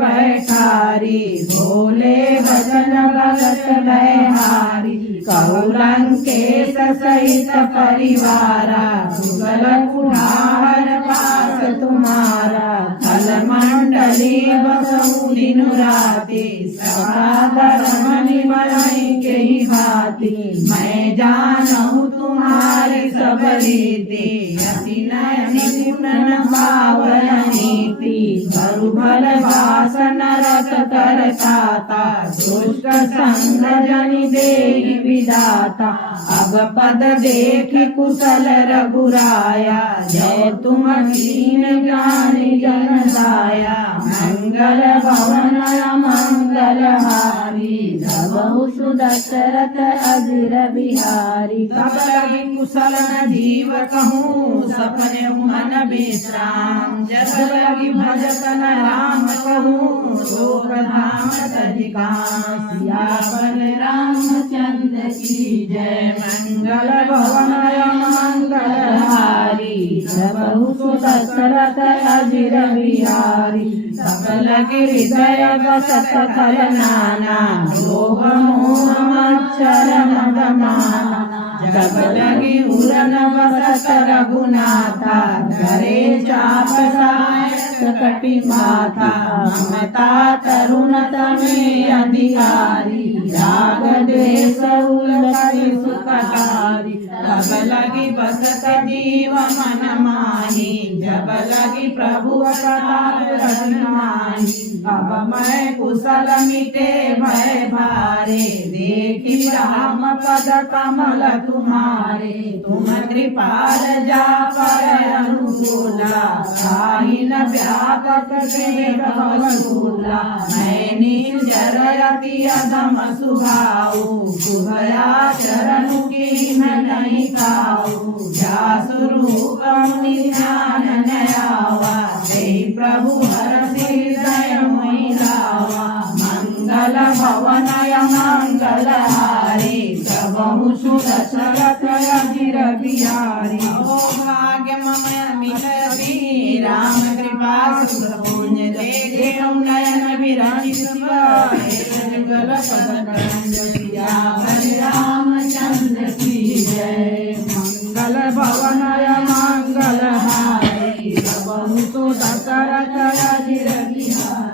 बैठारी भोले भजन भगत बहारी कौलंकेश सहित परिवारा कुशल कुठार पास तुम्हारा दिनु राति सका धर्म निभाई के ही भांति मैं जानहु तुम्हारी सब रीति अति नयन गुण भावन नीति बरु भल भाषण रत करताता दुष्ट संग जनि देहि विधाता अब पद देखि कुशल रघुराया जय तुम दीन जानि जन दाया मंगल भवन मंगल हारी बहु सुदशरथ अजिर बिहारी सब लगी कुशल न जीव कहूँ सपने मन विश्राम जब लगी भजत न राम कहूँ शोक धाम तजिकाम सियापन रामचंद्र की जय मंगल भवन मंगल हारी बहु सुदशरथ अजिर बिहारी सकल हृदय बसत खल नाना लोभ मोह मच्छर मदमाना जब लगी उड़न बसत रघुनाथा करे चाप कपि माथा ममता तरुणत में अधिकारी राग द्वेष उलटि सुखकारी तब लगी बसत जीव मन माही जब लगी प्रभु प्रताप रघुनाही अब मैं कुशल मिटे भय भारे देखी राम पद कमल तुम्हारे तुम कृपाल जा पर अनुकूला साहि न व्यापक भवसूला मैं निजर अति अधम सुभाऊ सुभया चरण की नहीं खाऊ जासु रूप मुनि ध्यान नयावा जय प्रभु हरसि हृदय मोहि लावा मंगल भवनय मंगल हारी सबहु सुदशरथ अजिर बिहारी ओ भाग्य मम मिलति राम कृपा सुख पुण्य देखे नयन विराजित जुगल पद रामचंद्र की जय मंगल भवनय मंगल हारी सबहु सुदशरथ अजिर बिहारी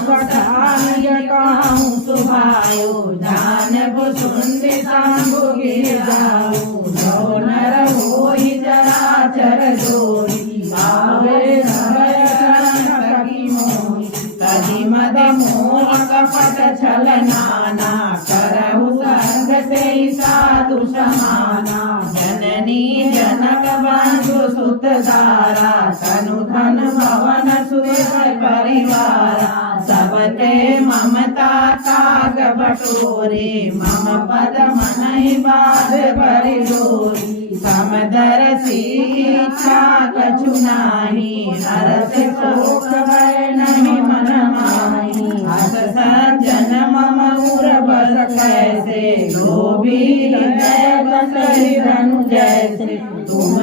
पठान कहूँ सुभायो जानब सुंदि सांगु गिर जाऊ जो नर होई चराचर जोई आवे भय शरण सखी मोहि तदि मद मोह कपट छल नाना करहु सर्ग से साधु समाना जननी जनक बंधु सुत दारा तनु धन भवन सुख परिवारा सबते ममता ताग बटोरे मम पद मनहि बाध भरि डोरी समदर इच्छा कछु नाही हरस शोक भय नहीं मन माही हस सज्जन मम उर बस कैसे गोभी हृदय बसरि धनु जैसे तुम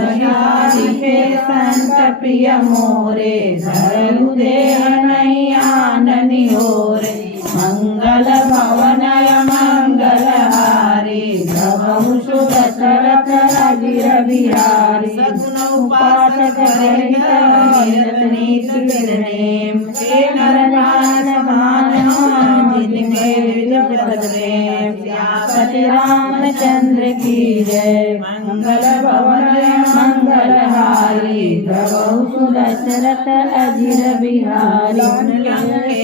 लिखे संत प्रिय मोरे धरु देह नहीं आननि होरे मंगल भवनय मंगल हारी सबहु सुदशरथ अजिर बिहारी सगुण उपासक रहित नीत निर्णेम हे नरनाथ मान जिनके विजय श्यापति रामचंद्र की जय मंगल भवनय मंगल हारी बहु सुदशरथ अजिर बिहारी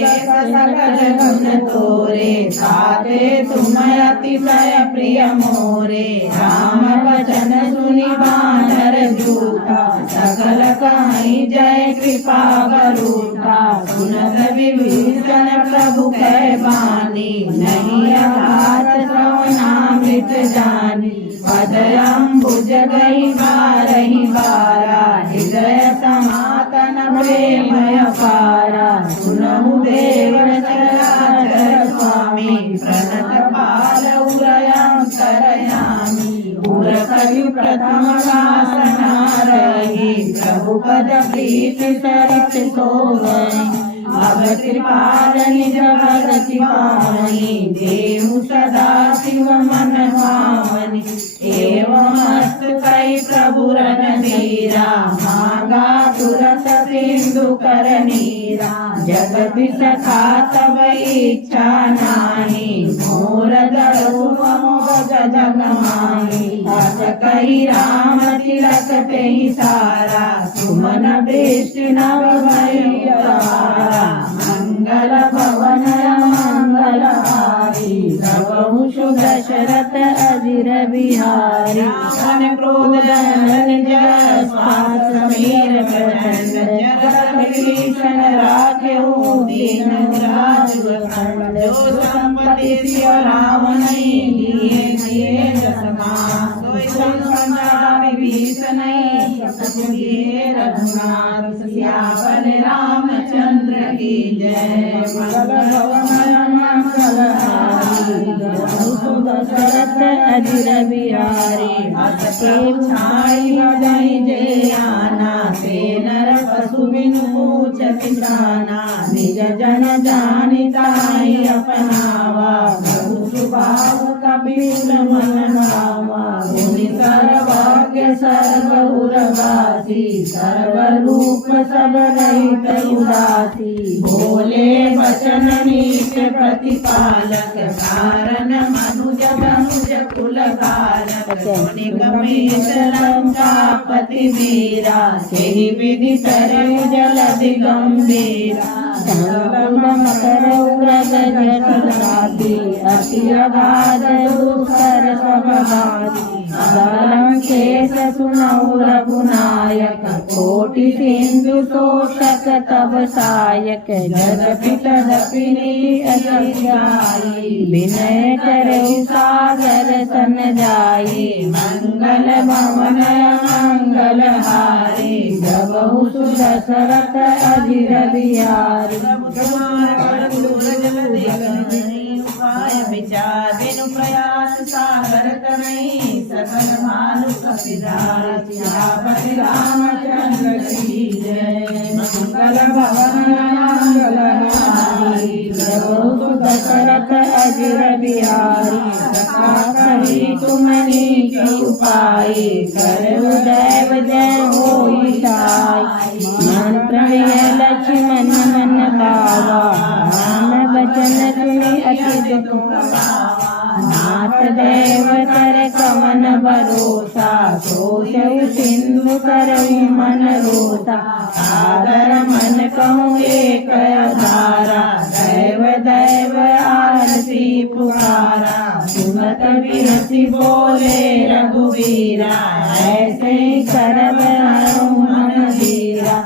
सकल गुण तोरे साते तुम अतिशय प्रिय मोरे राम वचन सुनि बानर झूठा सकल कहीं जय कृपा बरूठा सुनत विभीषण प्रभु कै बानी नहीं अघात श्रवणामृत जानी पदयंबुज गई बारहि बारा हृदय समातन प्रेमय पारा सुनहु देव चराचर स्वामी प्रणत पाल उरयंतरयामी उर कलि प्रथम वासना रही प्रभु पद प्रीति सरित सोवई अब कृपाल निज भगति पावनी देहु सदा शिव मन भावनी एवं अस्त कई प्रभु रण धीरा मांगा तुरत सिंधु सिंधु कर नीरा जगति सखा तब इच्छा नाही मोर धरो मोग जग माही अस कही राम तिलक ते सारा सुमन वृष्टि नव भैया मंगल भवन मंगलहारी प्रभु शुभ दशरथ अजिर बिहारी रावण क्रोध दहन जय समीर प्रचंड जगत भीषण राखेहु दीन राज खंड जो संपत्ति सिय रावण दिए दसमा सोई संपदा विभीषण रघुनाथ सियावर रामचंद्र की जय मंगल भवन मंगलहारी दशरथ अजिर बिहारी हसके छाई बजाई जय आना ते नर पशु बिनु पूछ पिछाना निज जन जानिताई अपनावा सुभाव कपिल मन भावा मुनि सर्वज्ञ सर्वउरवासी सर्वरूप सब रहित उदासी बोले वचन नीत प्रतिपालक कारण मनुज धनुज कुल धारक मुनि गमेश लंकापति वीरा सेहि विधि तरु जलधि गंभीरा मकर उग्रग जटाति अति अगाध दुस्तर स्वभाति केश सुनौ रघुनायक कोटि सिंधु तोषक तब सायक जगति तदपिनी अतिजाई विनय करऊ सागर सन जाई मंगल भवन मंगलहारी प्रभु सुदशरथ अजिर बिहारी विचार बिनु प्रयास सागर तरई सकल भानु कपिदार सियापति रामचंद्र की जय मंगल भवन मंगलहारी प्रभु दशरथ अजिर बिहारी कही तुमनी की उपाय करु दैव जय होई साई मंत्र लक्ष्मण मन भावा राम बचन सुनि अति दुख नाथ देव कर कमन भरोसा सोचऊ सिंधु करऊ मन रोसा आदर मन कहूँ एक धारा दैव दैव आरती पुकारा सुनत बिरति बोले रघुवीरा ऐसे करब मन धीरा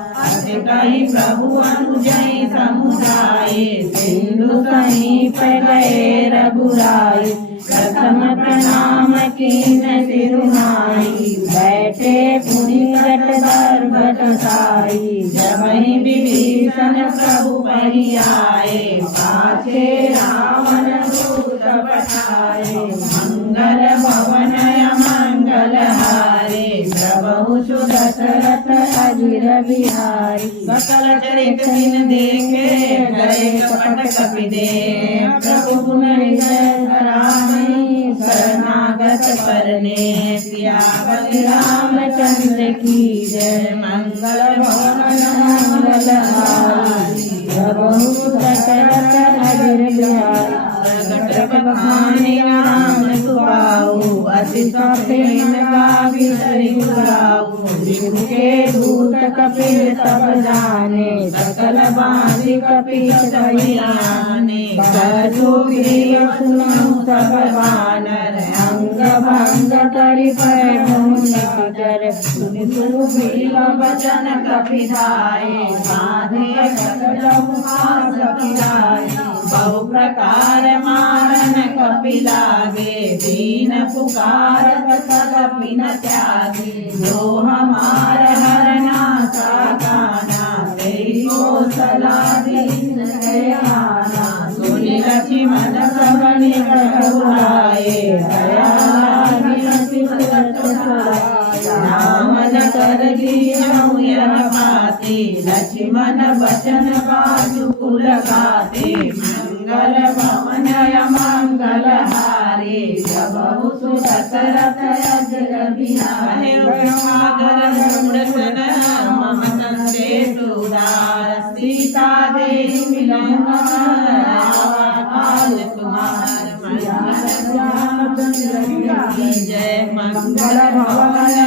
कही प्रभु अनुजय समुदाय सिंधु कहीं पे गए रघुराई प्रथम प्रणाम कीन सिरुनाई बैठे पुनि जट दर्भ साई जब विभीषण प्रभु बही आए पाछे रावण दूत पठाए मंगल भवन मंगलहारी प्रभु सुदशरथ अजिर बिहारी सकल चरित दिन देखे गए कपट कपिदे प्रभु गुण शरणागत परने सियापति रामचंद्र की जय मंगल भवन मंगलहारी प्रभु दशरथ अजिर बिहारी बखाने राम सुबाऊ अति सफेन गावी श्री गुराऊ जिनके दूत कपिल तब जाने सकल बांधि कपीश आने सुनु सब बानर अंग भंग करि पैठर सुनु वचन कपिधाए बांधे बहु प्रकार मारन कपिलागे दीन पुकार कपि न त्यागे जो हमार हरना सागाना तेरी कौशला दीन गयाना सुनि लक्ष्मण सब निकट बुलाए दया लागी सुरत राम न कर दीनहु यह बाती लक्ष्मण वचन बाजु कुल गाते मंगल भवन मंगलहारी प्रभु सुदशरथ अजिर बिहारी सागर मम संदेशु सीता देवी मिलन काल कुमार जय मंगल भवन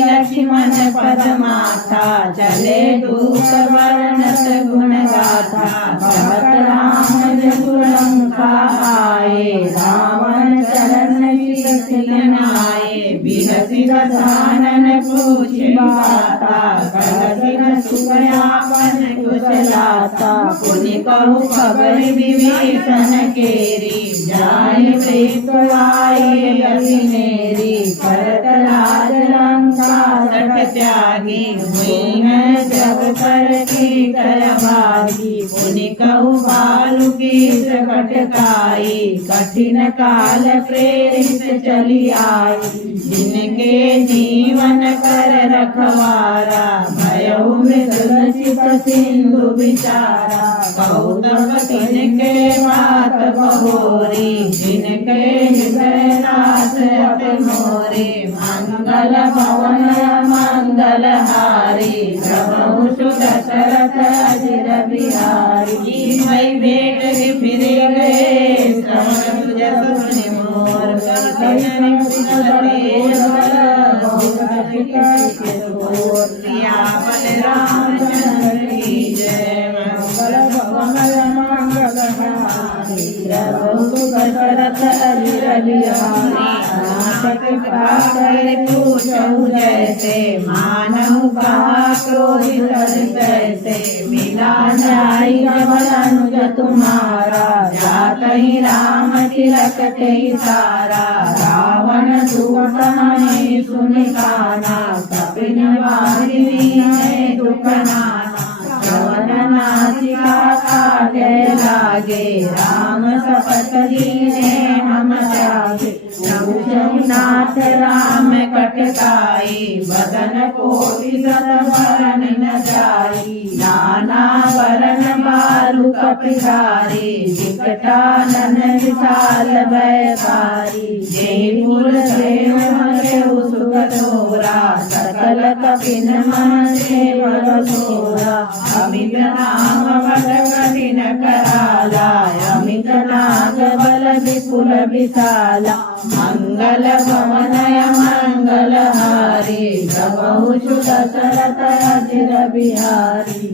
लक्ष्मण पद माथा चले दूत वर्णत गुण गाथा भगत राम जसुलंका आए रावण चरण आए बिहसी रसानन पूछ बाता कलसिन सुखयापन कुशलाता पुनि कहु खबर विभीषण केरी जाय प्रीत आए अभिनेरी भरत राज लंका सठ त्यागी हुई है जब कर की कर भागी पुनि कहु बालु की कटकाई कठिन काल प्रेरित चली आई जिनके जीवन कर रखवारा भयउ मृदुल चित सिंधु विचारा कौतुक तिनके बात बहोरी जिनके हृदय नाथ अपि मोरे मंगल भवन मंगल हारी प्रभु सुत दशरथ अजिर बिहारी मई भेंट फिरे गए श्रवण जस सुनि मोर सियापन रामचंद्र की जय मंगल भवन मंगल हारी प्रभु दशरथ अजिर बिहारी पूछऊ जैसे मानव कहा क्रोधित जैसे मिला जाई जबल अनुज तुम्हारा जात ही राम तिलक ते सारा रावण दूत हमें सुनि काना कपिन वारिणी है दुख नाना श्रवण नासिका काटे लागे राम सपत दीने हम त्यागे नाथ राम कटकाई बदन कोटि सत वरण न जाई नाना वरण बालु कपिधारी विकटानन विशाल व्यापारी जयपुर देव सुख तोरा सकल कपिन मन सेवक तोरा अमित नाम बल कठिन कराला अमित नाग बल विपुल विशाला मंगल भवनय मंगल हारी प्रभु सुत दशरथ अजिर बिहारी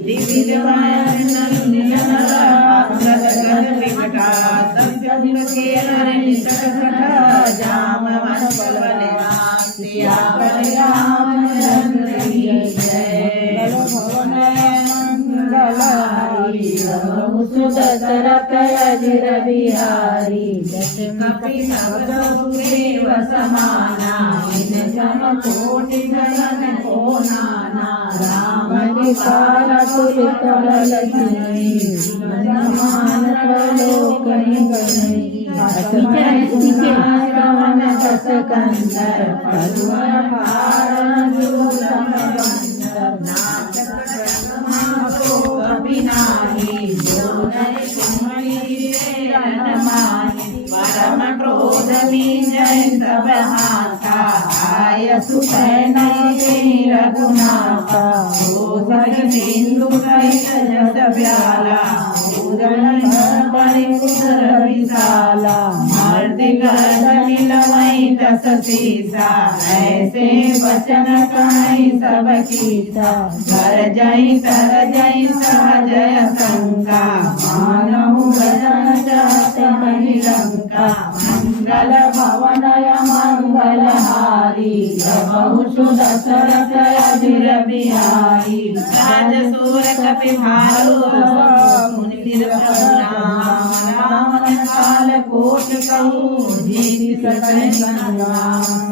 दशरथ अजिर बिहारी कपि सुग्रीव समाना इन जम कोटि गगन को नाना राम विशाल तुलित बल धनी समान लोक निगनी श्रवण दस कंदर पद्म भारण दुर्लभ अभिनाही परम क्रोध जय सब हाथा आय सुसैन रघुनाथा सिंधु सहित जस व्याला परिपुत्र विशाला मर्दि गर्भ मिलवई दस सीसा ऐसे वचन कहीं सब कीसा कर जई तर जई सहजय शंका मानहु भजन चाहत मही लंका मंगल भवनय मंगल हारी प्रभु सुत दशरथ अजिर बिहारी राजसूर कपि भालु मुनि रावण काल कोट कहू जीति सकल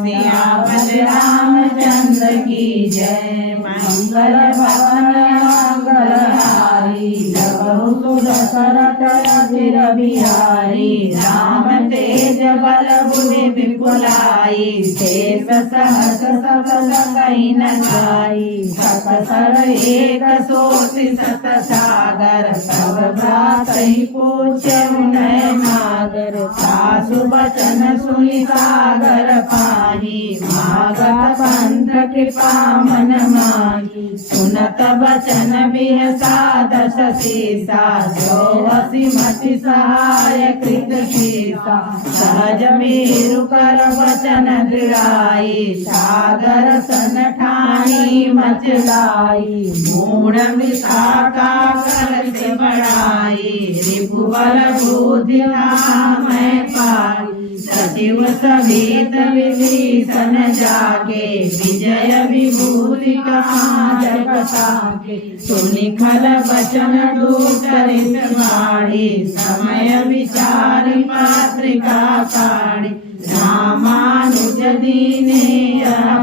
सियावत रामचंद्र की जय मंगल भवन मंगल हारी प्रभु सुत दशरथ अजिर बिहारी राम तेज बल बुद्धि विपुलाई शेष शिव सहस सत कही न गाई सत सर एक सोति सत सागर सब भ्रात ही पूछे उन्हें नागर सासु बचन सुनि सागर पाही मागा पंथ कृपा मन माही सुनत बचन बिहसा दश सीसा जो असीमति सहाय कृत सीसा सहज मेरु कर वचन दृढ़ाई सागर सन ठानी मचलाई मूढ़ विशाखा कर से बढ़ाई रिपुबल बुद्धि मैं पाई सचिव सहित विभीषण जाके विजय विभूति कहाँ जगताके सुनि खल वचन दूतरित बाढ़ी समय विचारि पत्रिका काढ़ी रामानुज दीने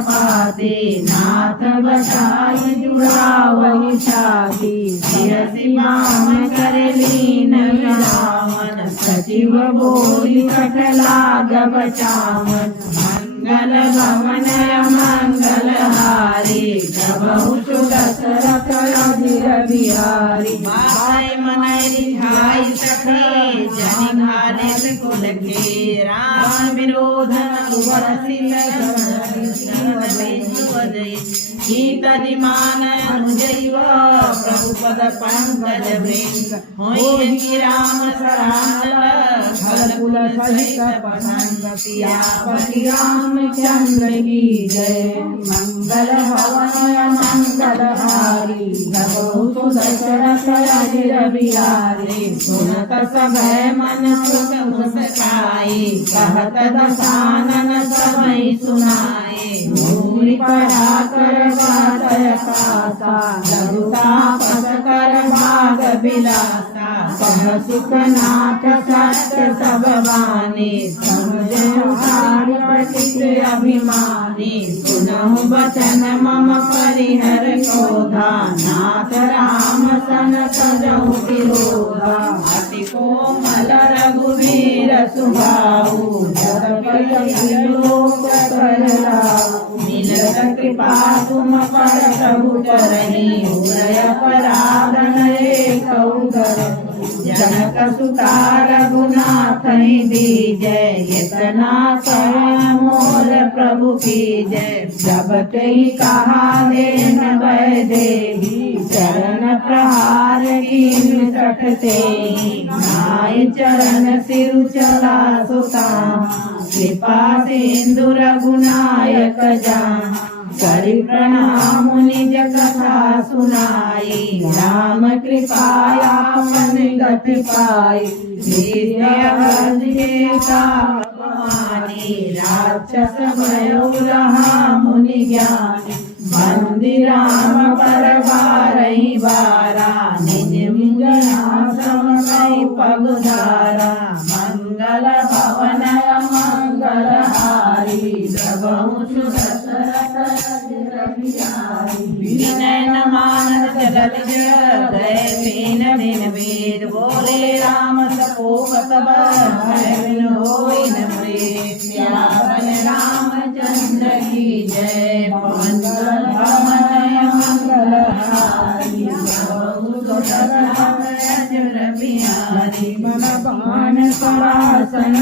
पाते नाथ बचाई जुड़ावहि छाती सिरसि माम कर लीन रावण सचिव बोली कटला गब चावन मंगल भवन मंगल हारी प्रभु दशरथ अधीर बिहारी माय मनरी भाई सखे जनि घाले कुल के राम विरोधन उबरसिल गीतदि मान अनुजैव प्रभु पद पंकज वृंद होय कि राम सरानल फल कुल सहित पसंद सियापति रामचंद्र की जय मंगल भवन मंगल हारी प्रभु दशरथ अधीर बिहारी सुनत सभय मन सुख मुस्काई कहत दशानन समय सुनाए भूरि पराकर बातय कासा लघुता पद कर भाग बिलासा कह सुख नाथ सत्य सब बानी समझे हारि पतित अभिमानी सुनहु बचन मम परिहर क्रोधा नाथ राम सन सजहु विरोधा अति कोमल रघुवीर सुभाऊ जगति लोक करलाऊ मिलत कृपा तुम पर प्रभु चरणी उदय पराधन एक उदर जनक सुता रघुनाथ दीजय इतना कर मोर प्रभु की जय जब ते कहा देन वै देवी चरण प्रहार कीन सठते नाय चरण सिर चला सुता कृपा सिंधु रघुनायक जान करि प्रणाम निज कथा सुनाई राम कृपाया मन गति पाई राक्षस भयो रहा मुनि ज्ञानी बंदी राम पर बारही बारा निज मुगनासमय पगुधारा मंगल भवन मंगल हारी प्रभु दशरथ विनय मानस जगत गए तीन दिन वेद बोले राम सपोक सब होई न प्रिय रामचंद्र की जय मंगल भवन मंगल हारी बिहारी मन पान सरासन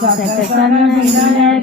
सतसन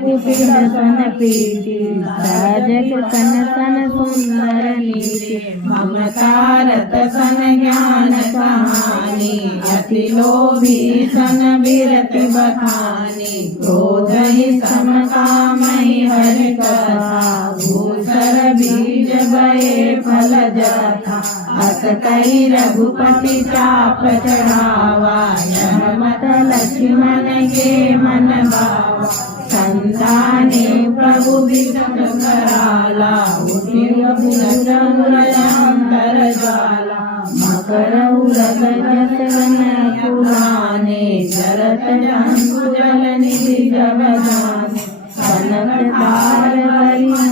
कुपिंडसन पीति सहज कृतन सन सुंदर नीति ममतारत सन ज्ञान कहानी अति लोभी सन विरति बखानी क्रोध ही समकामहि हरि कथा भूसर बीज भये फल जथा अस कई रघुपति चाप चढ़ावा यह मत लक्ष्मण के मन भावा संताने प्रभु विष्ण कराला उठि अंतर ज्वाला मकर उरग जसन पुराने जरत जंतु जल निधि जब जाने कनक तार हरिना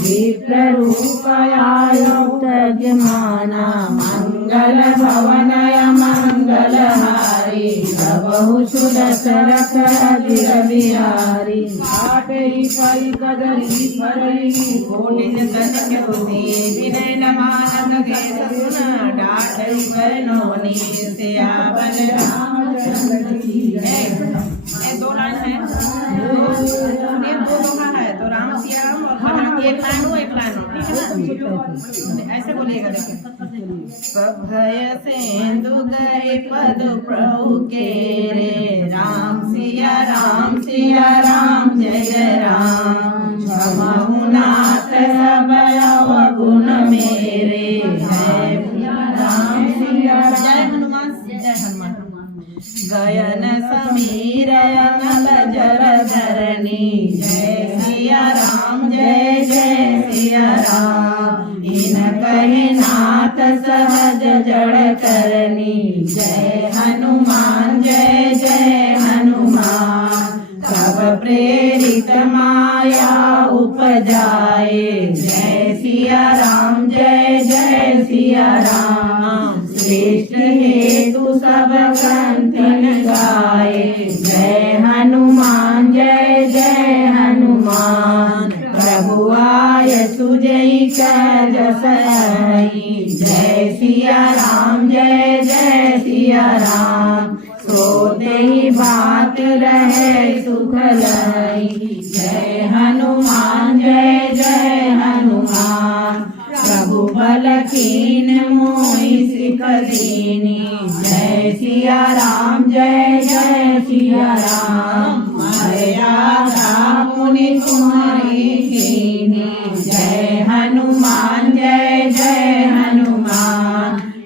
विप्र रूप आयुक्त जमाना मंगल भवनय मंगल हारी प्रभु सुदशरथ अजिर बिहारी आटे ही परी कदरी परई कोटि जतन तुझे विनय नमान गेर सुन डाटई बरनोनी सियावर रामचंद्र की जय। दो लाइन है, ये दो दोहा है, तो राम सिया राम और भगवान एक लाइन हो एक लाइन हो, ठीक है ना? ऐसे बोलिएगा। देखिए भय सेंदु गए पद प्रभु के रे राम सिया राम जय जय राम क्षमहुनाथ सब अवगुण मेरे जय राम सिया जय हनुमान जय हनुमान गयन समीर नल जर धरणी जय सिया राम इन कहे नाथ सहज जड़ करनी जय हनुमान जय हनुमान कब प्रेरित माया उपजाए जय सिया राम श्रेष्ठ हेतु सब कंठन गाए जय हनुमान प्रभु आय सुजई का जसई जय सिया राम सोते ही बात रहे सुख लाई जय हनुमान प्रभु बल कीन मोहि सिख दीनी जय सिया राम मर्यादा मुनि तुम्हारी कीनी जय हनुमान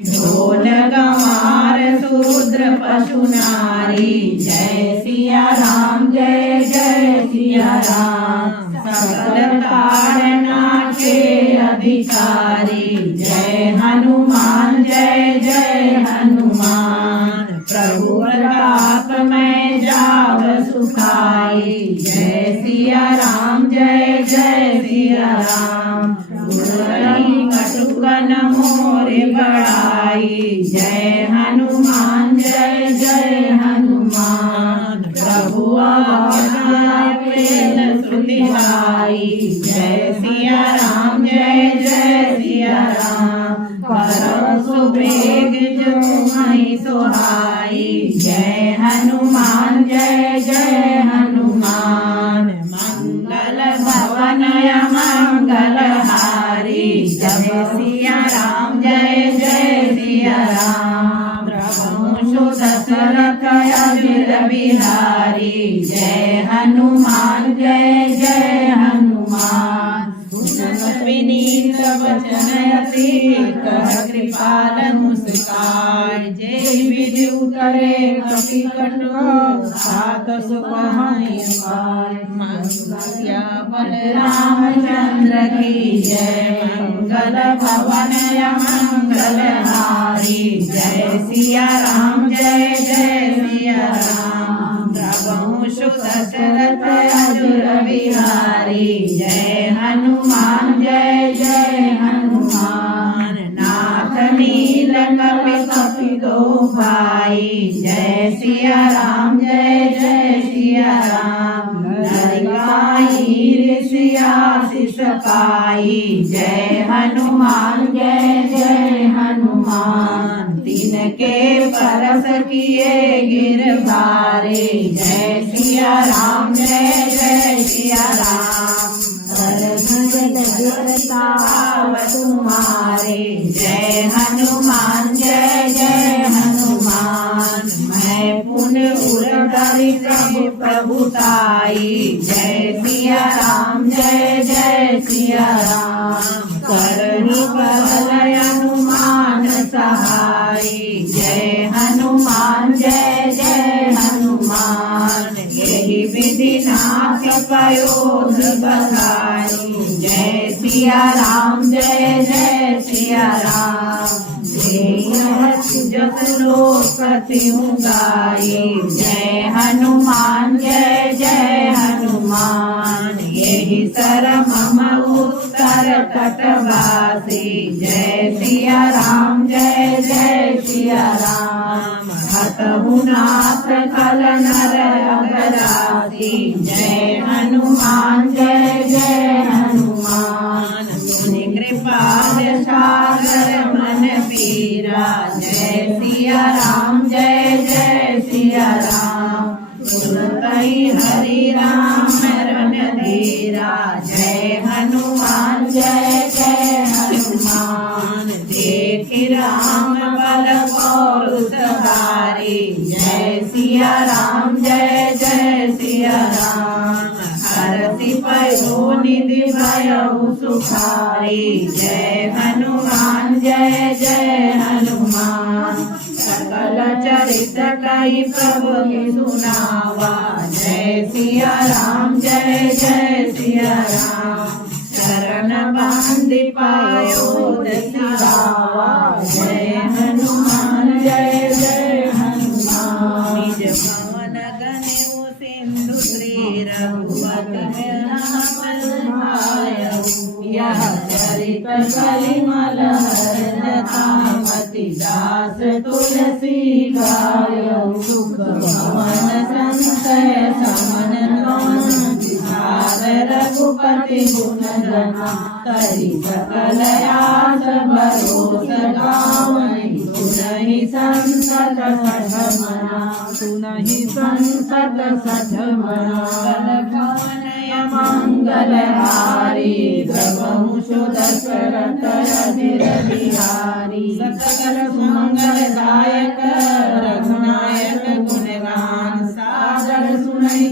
ढोल गंवार शूद्र पशु नारी जय सिया राम सकल कारना के अधिकारी जय हनुमान प्रभु प्रताप में जाव सुखाई जय सिया राम गुरई कटुकन मोरे बड़ाई जय हनुमान प्रभु आज्ञा प्रेम श्रुति गाई जय सिया राम करम सुबेग जो मही सोहाई जय हनुमान मंगल भवन मंगल हारी जय सिया राम प्रभु दशरथ अजिर बिहारी जय हनुमान विनीत वचन अति कह कृपाल मुस्काय जय विधि उतरे कपि कटो सात सुपहाय मंगल्या बल रामचंद्र की जय मंगल भवन मंगल हारी जय सिया राम प्रभु सुत दशरथ अजिर बिहारी जय हनुमान नाथ नील कपि दो भाई जय सिया राम लड़काई ऋषिया शिष पाई जय हनुमान तीन के परस किए गिर बारे जय सिया राम तुम्हारे जय हनुमान मैं पुण्य उरतारी प्रभुताई जय सिया राम करणी बल हनुमान सहाय जय हनुमान यही विधि नाथ पयोध बधाई जय सिया राम जस लोकति गाई जय हनुमान यही सर मम उत्तम मरकटवासी जय सिया राम जय जय सिया राम हतहुनाथ खल नर अगरासी जय हनुमान जय जय हनुमान सुनि कृपाल सागर मन पीरा जय सिया राम जय जय सिया राम सुनतहि हरि राम रन धीरा जय हनुमान जय जय हनुमान देखि राम बल और सवारी जय सिया राम जय जय सिया राम हरषि पयो निधि भयउ सुखारी जय हनुमान जय जय हनुमान सकल चरित कई प्रभु की सुनावा जय सिया राम जय जय सिया राम शरण बांधि पायो दसिरावा जय हनुमान जय जय हनुमान निज भवन गनेउ सिंधु श्री रघुपति यह चरित कलिमल हरतामति दास तुलसी गायौ सुख भवन संशय समन रघुपति गुण गना करि सकल आस भरोस गावै सुनहि संसद सठमना सुनहि संसद सठमना मंगलहारी प्रभु सुदशरथ अधीर बिहारी सकल सुमंगलदायक रघुनायक गुणगान सागर सुनहि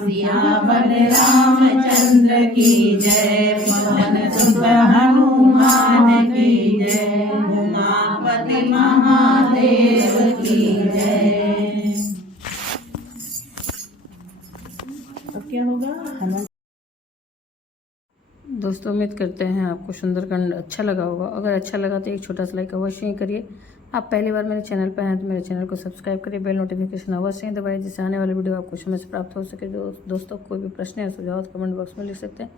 सियावर रामचंद्र की जय पवन सुत हनुमान की जय उमापति महादेव की जय। अब क्या होगा? दोस्तों उम्मीद करते हैं आपको सुंदरकांड अच्छा लगा होगा। अगर अच्छा लगा तो एक छोटा सा लाइक अवश्य ही करिए। आप पहली बार मेरे चैनल पर हैं तो मेरे चैनल को सब्सक्राइब करिए, बेल नोटिफिकेशन अवश्य ही दबाइए जिससे आने वाली वीडियो आपको समय से प्राप्त हो सके। दोस्तों कोई भी प्रश्न या सुझाव कमेंट बॉक्स में लिख सकते हैं।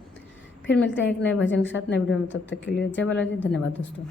फिर मिलते हैं एक नए भजन के साथ नए वीडियो में, तब तक के लिए जय बालाजी, धन्यवाद दोस्तों।